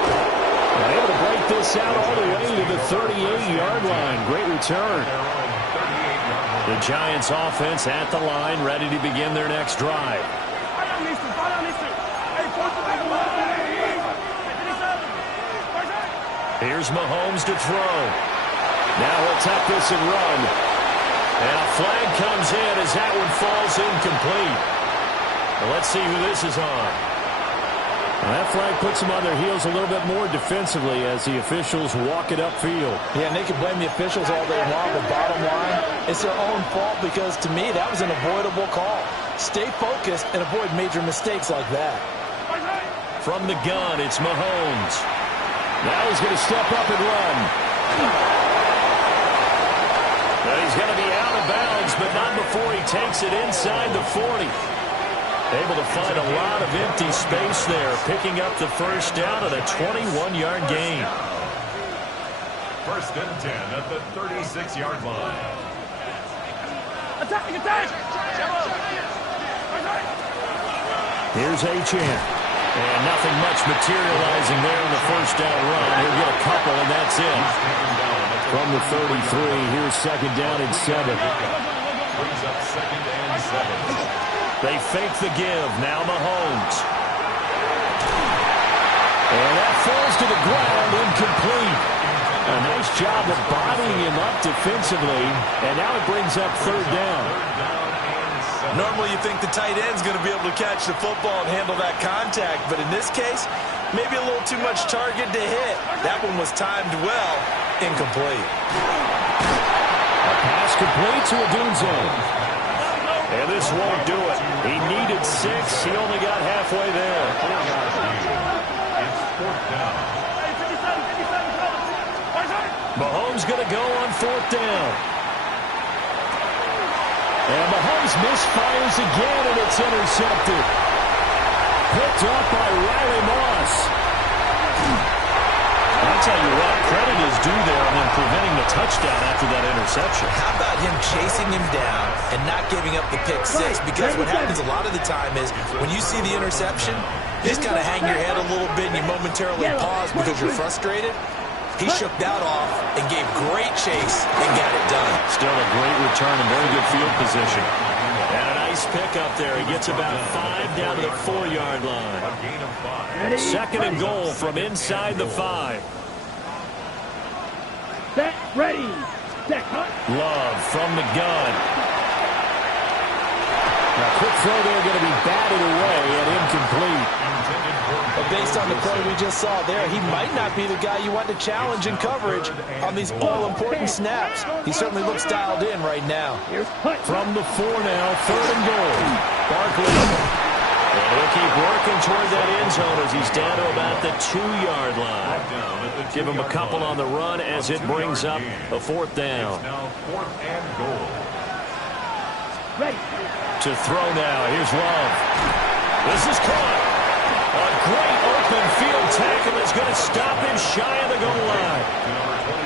Able to break this out all the way to the 38-yard line. Great return. The Giants offense at the line, ready to begin their next drive. Here's Mahomes to throw. Now he'll tuck this and run. And a flag comes in as that one falls incomplete. Well, let's see who this is on. Well, that flag puts them on their heels a little bit more defensively as the officials walk it upfield. Yeah, and they can blame the officials all day long, but bottom line, it's their own fault because, to me, that was an avoidable call. Stay focused and avoid major mistakes like that. From the gun, it's Mahomes. Now he's going to step up and run. But he's going to be out of bounds, but not before he takes it inside the 40. Able to find a lot of empty space there, picking up the 1st down at a 21-yard gain. 1st and 10 at the 36-yard line. Attack! Here's Achane. And nothing much materializing there in the 1st down run. He'll get a couple, and that's it. From the 33, here's 2nd down and 7. Brings up 2nd and 7. They fake the give. Now Mahomes. And that falls to the ground, incomplete. A nice job of bodying him up defensively, and now it brings up 3rd down. Normally you think the tight end's going to be able to catch the football and handle that contact, but in this case, Maybe a little too much target to hit. That one was timed well. Incomplete. A pass complete to Odunze. And this won't do it. He needed 6. He only got halfway there. It's fourth down. Mahomes going to go on 4th down. And Mahomes misfires again, and it's intercepted. Picked up by Riley Moss. I'll tell you what, credit is due there on them preventing the touchdown after that interception. How about him chasing him down and not giving up the pick 6? Because what happens a lot of the time is when you see the interception, you just kind of hang your head a little bit and you momentarily pause because you're frustrated. He shook that off and gave great chase and got it done. Still a great return and very good field position. And a nice pickup there. He gets about 5 down to the 4-yard line. A gain of 5. 2nd and goal from inside the 5. Set, ready, set, cut. Love from the gun. Now, quick throw there going to be batted away and incomplete. But based on the play we just saw there, he might not be the guy you want to challenge in coverage on these all-important snaps. He certainly looks dialed in right now. Here's cut. From the 4 now, 3rd and goal. Barkley. And he'll keep working toward that end zone as he's down to about the 2-yard line. Give him a couple on the run as it brings up a 4th down. It's now 4th and goal. Ready. To throw now. Here's Love. This is caught. A great open field tackle is going to stop him shy of the goal line.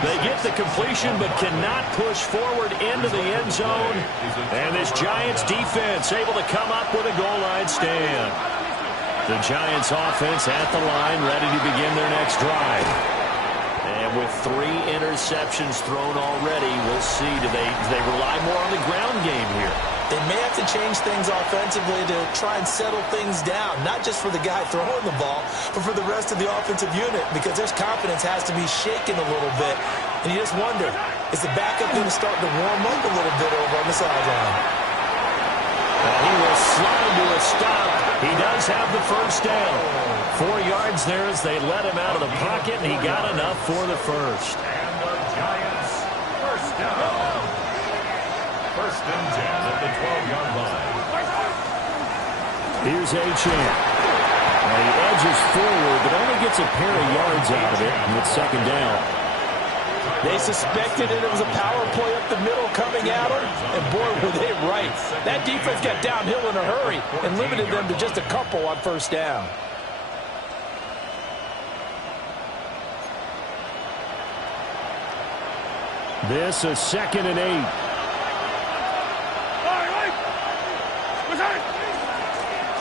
They get the completion but cannot push forward into the end zone. And this Giants defense able to come up with a goal line stand. The Giants offense at the line, ready to begin their next drive. And with 3 interceptions thrown already, we'll see. Do they rely more on the ground game here? They may have to change things offensively to try and settle things down, not just for the guy throwing the ball, but for the rest of the offensive unit, because their confidence has to be shaken a little bit. And you just wonder, is the backup going to start to warm up a little bit over on the sideline? He will slide to a stop. He does have the 1st down. 4 yards there as they let him out of the pocket, and he got enough for the 1st. And the Giants, 1st down. 1st and 10 at the 12-yard line. Here's Achane. Now he edges forward, but only gets a pair of yards out of it, and it's 2nd down. They suspected it was a power play up the middle coming at them, and boy, were they right. That defense got downhill in a hurry and limited them to just a couple on 1st down. This is 2nd and 8.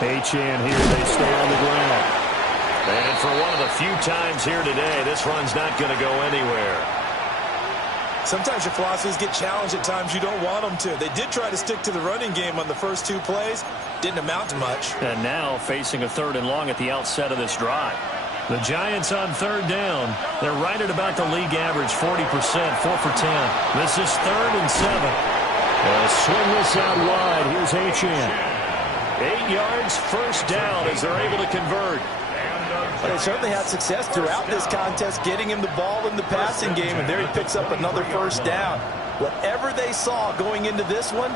Achane here, they stay on the ground. And for one of the few times here today, this run's not going to go anywhere. Sometimes your philosophies get challenged at times you don't want them to. They did try to stick to the running game on the first 2 plays. Didn't amount to much. And now facing a 3rd and long at the outset of this drive. The Giants on 3rd down. They're right at about the league average, 40%, 4 for 10. This is 3rd and 7. Swing this out wide. Here's Achane. 8 yards, 1st down as they're able to convert. They certainly had success throughout this contest getting him the ball in the passing game, and there he picks up another 1st down. Whatever they saw going into this one,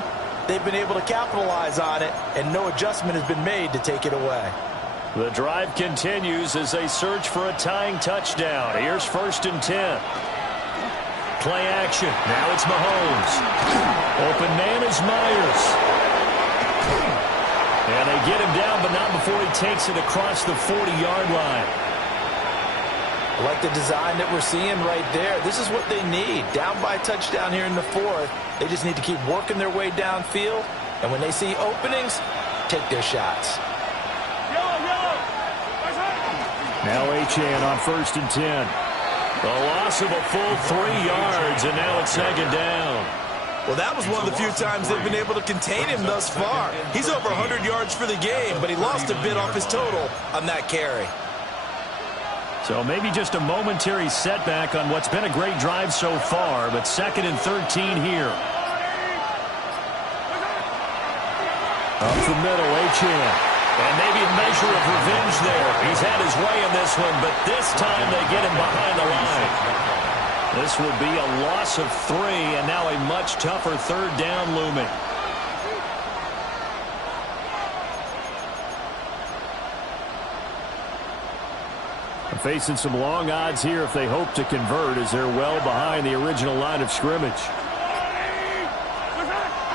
they've been able to capitalize on it, and no adjustment has been made to take it away. The drive continues as they search for a tying touchdown. Here's 1st and 10. Play action. Now it's Mahomes. Open man is Myers. And they get him down, but not before he takes it across the 40-yard line. I like the design that we're seeing right there. This is what they need. Down by a touchdown here in the 4th. They just need to keep working their way downfield. And when they see openings, take their shots. Now Achane on 1st and 10. The loss of a full 3 yards, and now it's 2nd down. Well, that was one of the few times they've been able to contain him thus far. He's over 100 yards for the game, but he lost a bit off his total on that carry. So maybe just a momentary setback on what's been a great drive so far, but 2nd and 13 here. Up the middle, Achane. And maybe a measure of revenge there. He's had his way in this one, but this time they get him behind the line. This will be a loss of 3, and now a much tougher third down looming. Facing some long odds here if they hope to convert, as they're well behind the original line of scrimmage.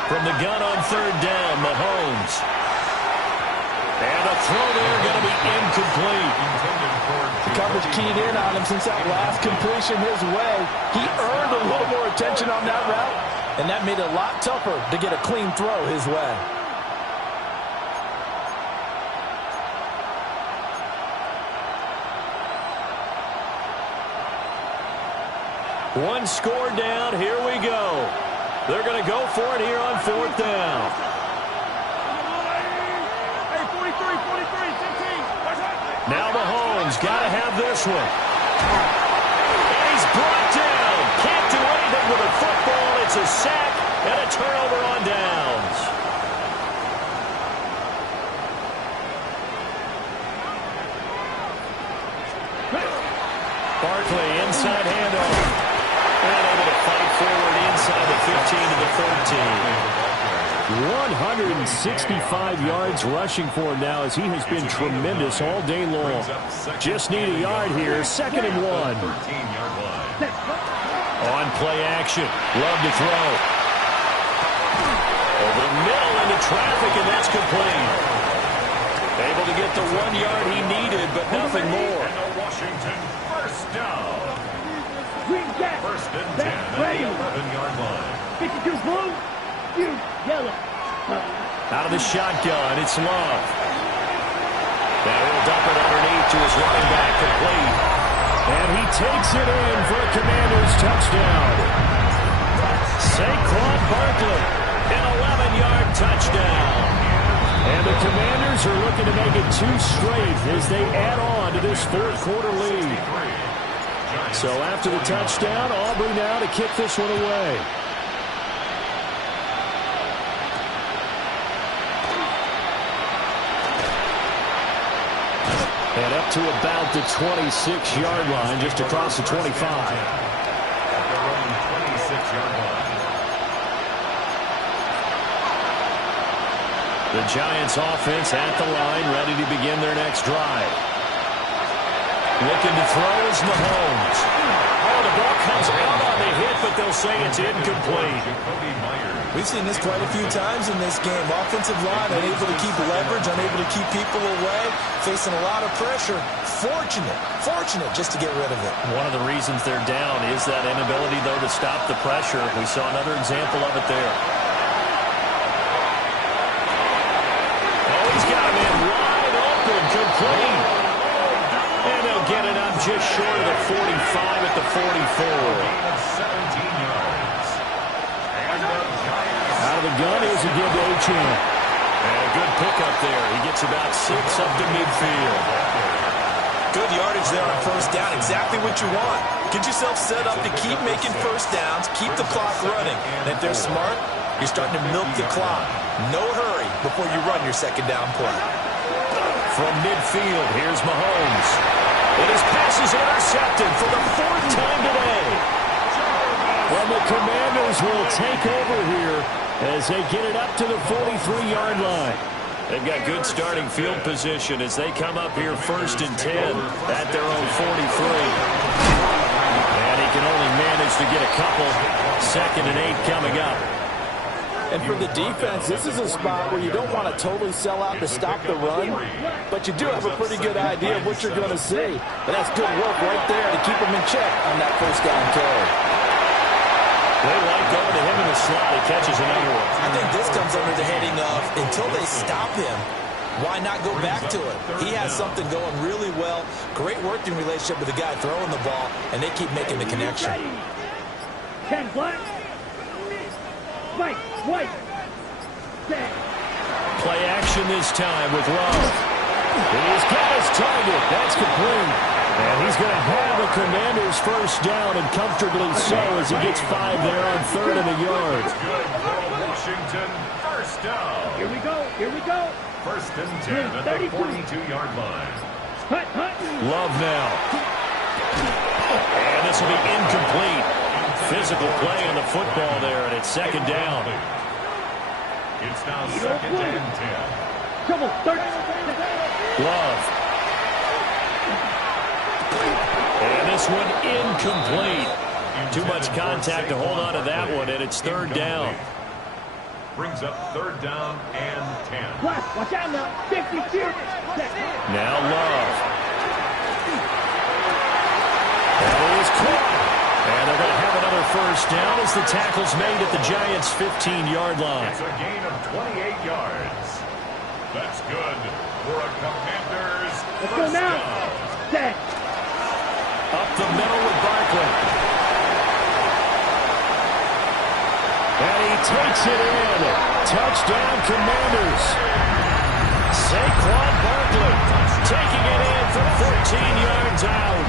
From the gun on third down, Mahomes. And a throw there going to be incomplete. The coverage keyed in on him since that last completion his way. He earned a little more attention on that route, and that made it a lot tougher to get a clean throw his way. One score down. Here we go. They're going to go for it here on fourth down. Hey, 43, 15. Now Mahomes got to have this one. And he's brought down. Can't do anything with a football. It's a sack and a turnover on downs. Barkley inside handoff. And able to fight forward inside the 15 to the 13. 165 yards rushing for him now, as he has been tremendous all day long. Just need a yard here. 2nd and 1. On play action. Love to throw. Over the middle into traffic, and that's complete. Able to get the 1 yard he needed, but nothing more. Washington, first down. Green cat. First and 10 That's at ready. the 11-yard line. 52 blue. You yellow. Out of the shotgun, it's Love. Now he'll dump it underneath to his running back, complete. And he takes it in for a Commanders touchdown. Saquon Barkley, an 11-yard touchdown. And the Commanders are looking to make it 2 straight as they add on to this fourth quarter lead. So after the touchdown, Aubrey now to kick this one away. And up to about the 26-yard line, just across the 25. At their own 26-yard line. The Giants offense at the line, ready to begin their next drive. Looking to throw is Mahomes. Oh, the ball comes out on the hit, but they'll say it's incomplete. We've seen this quite a few times in this game. Offensive line unable to keep leverage, unable to keep people away, facing a lot of pressure. Fortunate just to get rid of it. One of the reasons they're down is that inability, though, to stop the pressure. We saw another example of it there. Oh, he's got him in wide open, complete. And they'll get it up just short of the 45 at the 44. 17 yards. And the Giants. Out of the gun is a give to Achane. And a good pickup there. He gets about 6 up to midfield. Good yardage there on first down. Exactly what you want. Get yourself set up to keep making first downs, keep the clock running. And if they're smart, you're starting to milk the clock. No hurry before you run your second down play. From midfield, here's Mahomes. And his pass is intercepted for the 4th time today. Well, the Commanders will take over here as they get it up to the 43-yard line. They've got good starting field position as they come up here 1st and 10 at their own 43. And he can only manage to get a couple. 2nd and 8 coming up. And for the defense, this is a spot where you don't want to totally sell out to stop the run, but you do have a pretty good idea of what you're going to see. But that's good work right there to keep them in check on that first down carry. They like going to him in the slot. He catches another one. I think this comes under the heading of, until they stop him, why not go back to it? He has something going really well. Great working relationship with the guy throwing the ball, and they keep making the connection. 10 black. White. Play action this time with Love. He's got his target. That's complete. And he's going to have a Commanders first down, and comfortably so, as he gets 5 there on 3rd and a yard. Good for Washington, first down. Here we go. First and 10 at the 42-yard line. Love now. And this will be incomplete. Physical play on the football there, and it's second down. It's now second and 10. Love. And this one incomplete. Too much contact to hold on to that one, and it's third down. Brings up third down and 10. Watch out now. 52. Now Love. That is caught. And they're going to have another first down as the tackle's made at the Giants' 15-yard line. It's a gain of 28 yards. That's good for a Commanders Let's go now. Set. Up the middle with Barkley. And he takes it in. Touchdown, Commanders. Saquon Barkley taking it in from 14 yards out.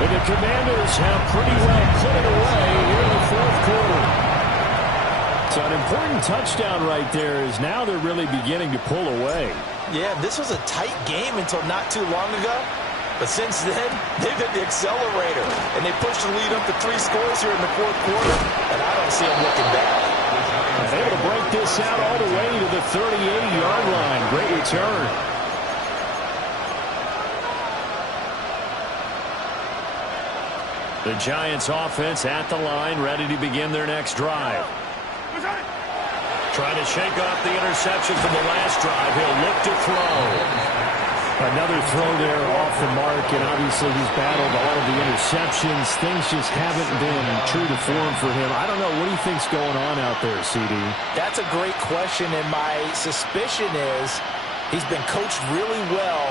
And the Commanders have pretty well put it away here in the fourth quarter. So an important touchdown right there is now they're really beginning to pull away. Yeah, this was a tight game until not too long ago. But since then, they've hit the accelerator. And they pushed the lead up to 3 scores here in the fourth quarter. And I don't see them looking back. And able to break this out all the way to the 38-yard line. Great return. The Giants offense at the line, ready to begin their next drive. Trying to shake off the interception from the last drive. He'll look to throw. Another throw there off the mark, and obviously he's battled all of the interceptions. Things just haven't been true to form for him. I don't know. What do you think's going on out there, CD? That's a great question, and my suspicion is he's been coached really well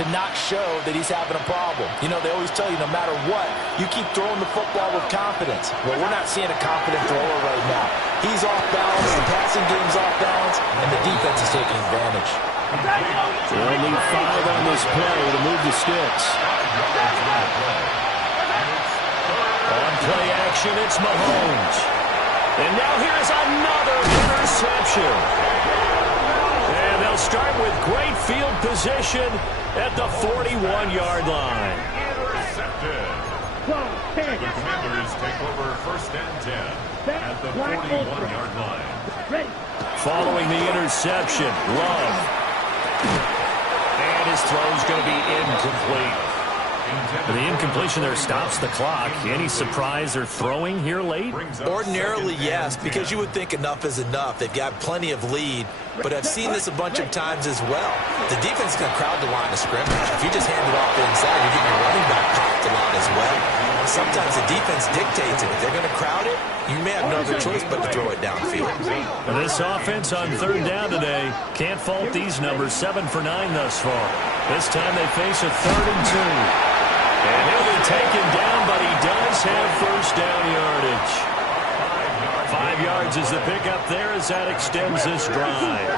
to not show that he's having a problem. You know, they always tell you no matter what, you keep throwing the football with confidence. Well, we're not seeing a confident thrower right now. He's off balance, the passing game's off balance, and the defense is taking advantage. They'll need 5 on this play to move the sticks. On play action, it's Mahomes. And now here's another interception. And they'll start with great field position at the 41-yard line. Intercepted. The Commanders take over first and 10 at the 41-yard line. Following the interception, Love. And his throw's going to be incomplete. The incompletion there stops the clock. Any surprise they're throwing here late? Ordinarily, yes, because you would think enough is enough. They've got plenty of lead, but I've seen this a bunch of times as well. The defense is going to crowd the line of scrimmage. If you just hand it off inside, you're getting your running back popped a lot as well. Sometimes the defense dictates it. If they're going to crowd it, you may have no other choice but to throw it downfield. This offense on third down today can't fault these numbers. 7 for 9 thus far. This time they face a 3rd and 2. And he'll be taken down, but he does have first down yardage. 5 yards is the pickup there as that extends this drive.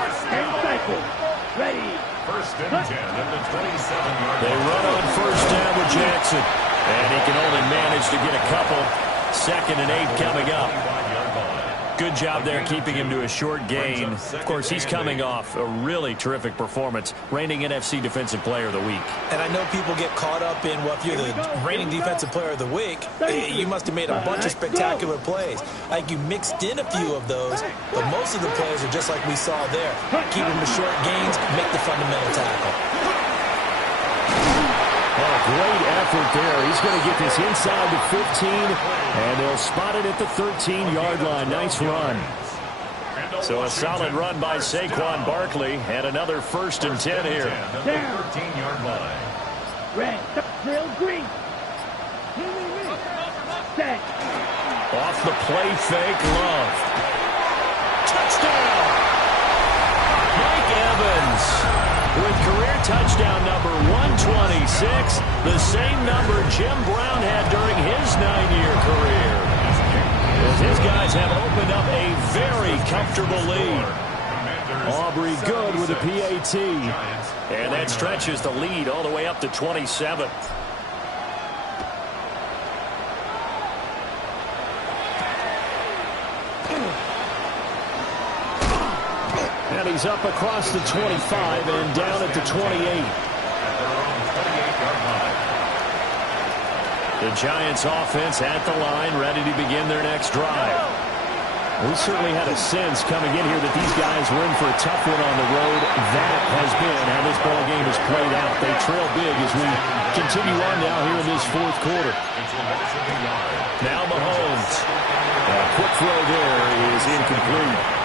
Ready. First and 10 at the 27-yard line. They run on first down with Jackson. And he can only manage to get a couple. 2nd and 8 coming up. Good job there keeping him to a short gain. Of course, he's coming off a really terrific performance, reigning NFC Defensive Player of the Week. And I know people get caught up in, well, if you're the reigning Defensive Player of the Week, you must have made a bunch of spectacular plays. Like you mixed in a few of those, but most of the plays are just like we saw there. Keep them to short gains, make the fundamental tackle. Oh, great effort there. He's going to get this inside the 15, and they'll spot it at the 13-yard line. Nice run. So a solid run by Saquon Barkley, and another 1st and 10 here. The 13-yard line. Red. Drill green. Set. Off the play fake, Love. Touchdown! Mike Evans with career touchdown number 126, the same number Jim Brown had during his 9-year career. As his guys have opened up a very comfortable lead. Aubrey good with a PAT. And that stretches the lead all the way up to 27. And he's up across the 25 and down at the 28. The Giants offense at the line, ready to begin their next drive. We certainly had a sense coming in here that these guys were in for a tough one on the road. That has been how this ball game has played out. They trail big as we continue on now here in this fourth quarter. Now Mahomes. A quick throw there is incomplete.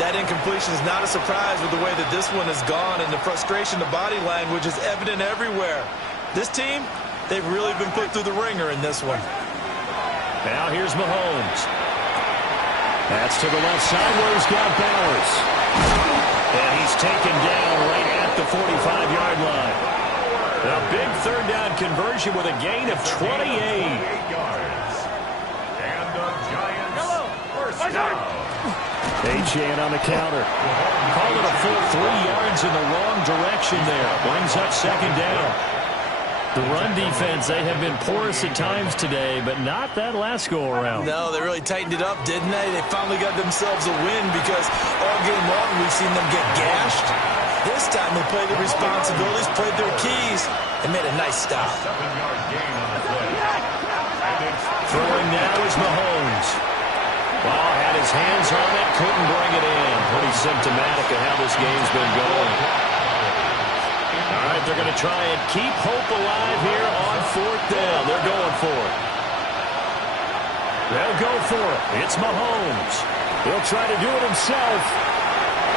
That incompletion is not a surprise with the way that this one has gone, and the frustration, the body language is evident everywhere. This team, they've really been put through the ringer in this one. Now here's Mahomes. That's to the left side where he's got Bowers. And he's taken down right at the 45-yard line. A big third down conversion with a gain of 28. And the Giants first down. Achane on the counter. Called it a full 3 yards in the wrong direction there. Brings up second down. The run defense, they have been porous at times today, but not that last go-around. No, they really tightened it up, didn't they? They finally got themselves a win because all game long we've seen them get gashed. This time they played their responsibilities, played their keys, and made a nice stop. 7-yard gain on the play. Throwing now is Mahomes. Ball had his hands on it, couldn't bring it in. Pretty symptomatic of how this game's been going. All right, they're going to try and keep hope alive here on fourth down. They're going for it. They'll go for it. It's Mahomes. He'll try to do it himself.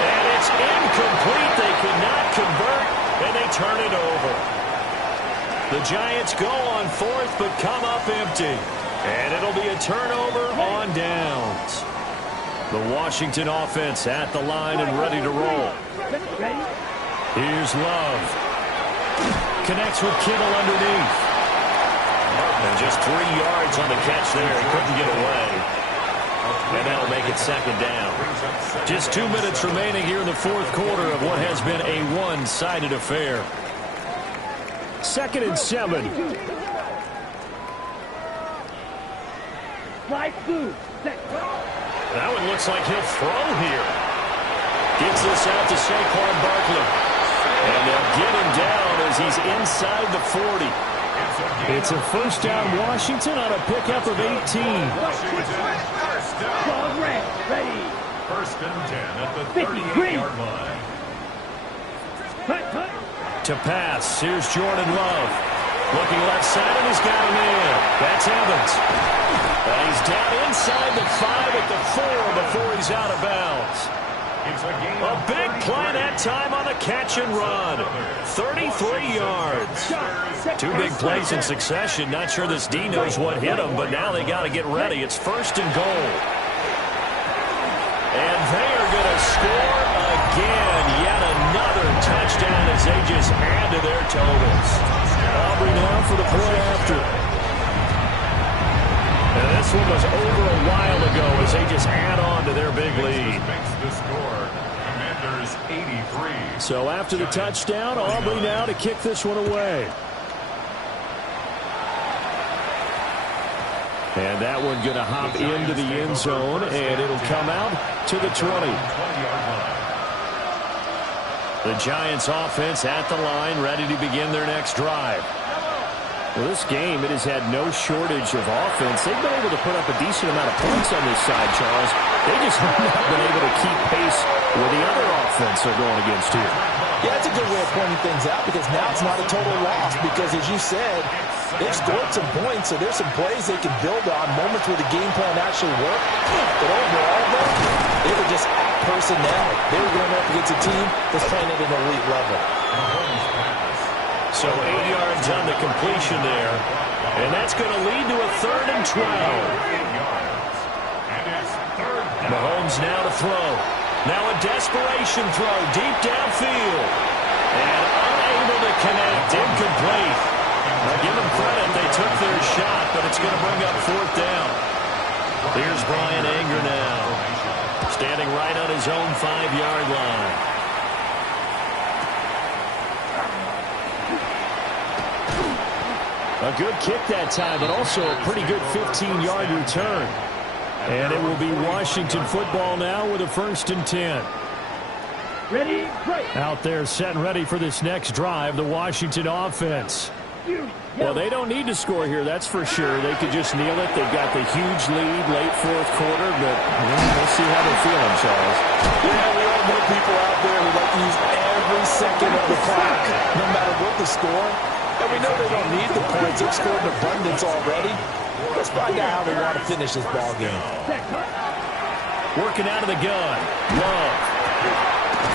And it's incomplete. They could not convert, and they turn it over. The Giants go on fourth, but come up empty. And it'll be a turnover on downs. The Washington offense at the line and ready to roll. Here's Love. Connects with Kittle underneath. And just 3 yards on the catch there. He couldn't get away. And that'll make it second down. Just 2 minutes remaining here in the fourth quarter of what has been a one-sided affair. 2nd and 7. That one looks like he'll throw here. Gets this out to Saquon Barkley. And they'll get him down as he's inside the 40. It's a first down Washington on a pickup of 18. First and 10 at the 38-yard line. To pass, here's Jordan Love. Looking left side, and he's got him in. That's Evans. And he's down inside the 5 at the 4 before he's out of bounds. A big play that time on the catch and run. 33 yards. 2 big plays in succession. Not sure this D knows what hit him, but now they got to get ready. It's first and goal. And they are going to score again. Yet another touchdown as they just add to their totals. Aubrey now for the play after. And this one was over a while ago as they just add on to their big lead. Makes the score. Commanders 83. So after the touchdown, Aubrey now to kick this one away. And that one going to hop into the end zone, and it'll come out to the 20. The Giants offense at the line, ready to begin their next drive. Well, this game, it has had no shortage of offense. They've been able to put up a decent amount of points on this side, Charles. They just have not been able to keep pace with the other offense they're going against here. Yeah, that's a good way of pointing things out because now it's not a total loss because, as you said, they've scored some points, so there's some plays they can build on, moments where the game plan actually worked. But overall, though, they were just at personnel. They were going up against a team that's playing at an elite level. So 8 yards on the completion there. And that's going to lead to a 3rd and 12. Mahomes now to throw. Now a desperation throw deep downfield. And unable to connect. Incomplete. Now give them credit. They took their shot, but it's going to bring up 4th down. Here's Brian Anger now. Standing right on his own 5-yard line. A good kick that time, but also a pretty good 15-yard return. And it will be Washington football now with a 1st and 10. Ready, break. Out there set and ready for this next drive, the Washington offense. Well, they don't need to score here, that's for sure. They could just kneel it. They've got the huge lead late fourth quarter, but we'll see how they're feeling, Charles. Yeah, we all know people out there who like to use every second of the clock, no matter what the score. And we know they don't need the points. They've scored in abundance already. Let's find out how they want to finish this ball game. Working out of the gun. Love.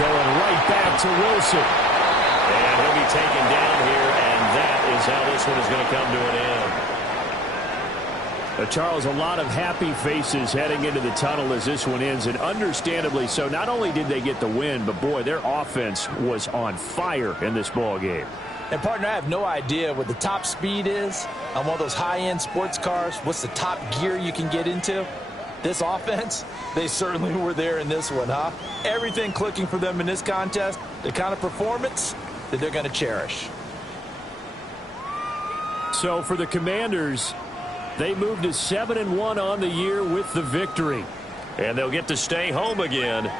Going right back to Wilson. And he'll be taken down here, and that is how this one is going to come to an end. Charles, a lot of happy faces heading into the tunnel as this one ends, and understandably so. Not only did they get the win, but, boy, their offense was on fire in this ball game. And, partner, I have no idea what the top speed is on one of those high-end sports cars. What's the top gear you can get into? This offense, they certainly were there in this one, huh? Everything clicking for them in this contest, the kind of performance that they're going to cherish. So for the Commanders, they moved to 7-1 on the year with the victory. And they'll get to stay home again.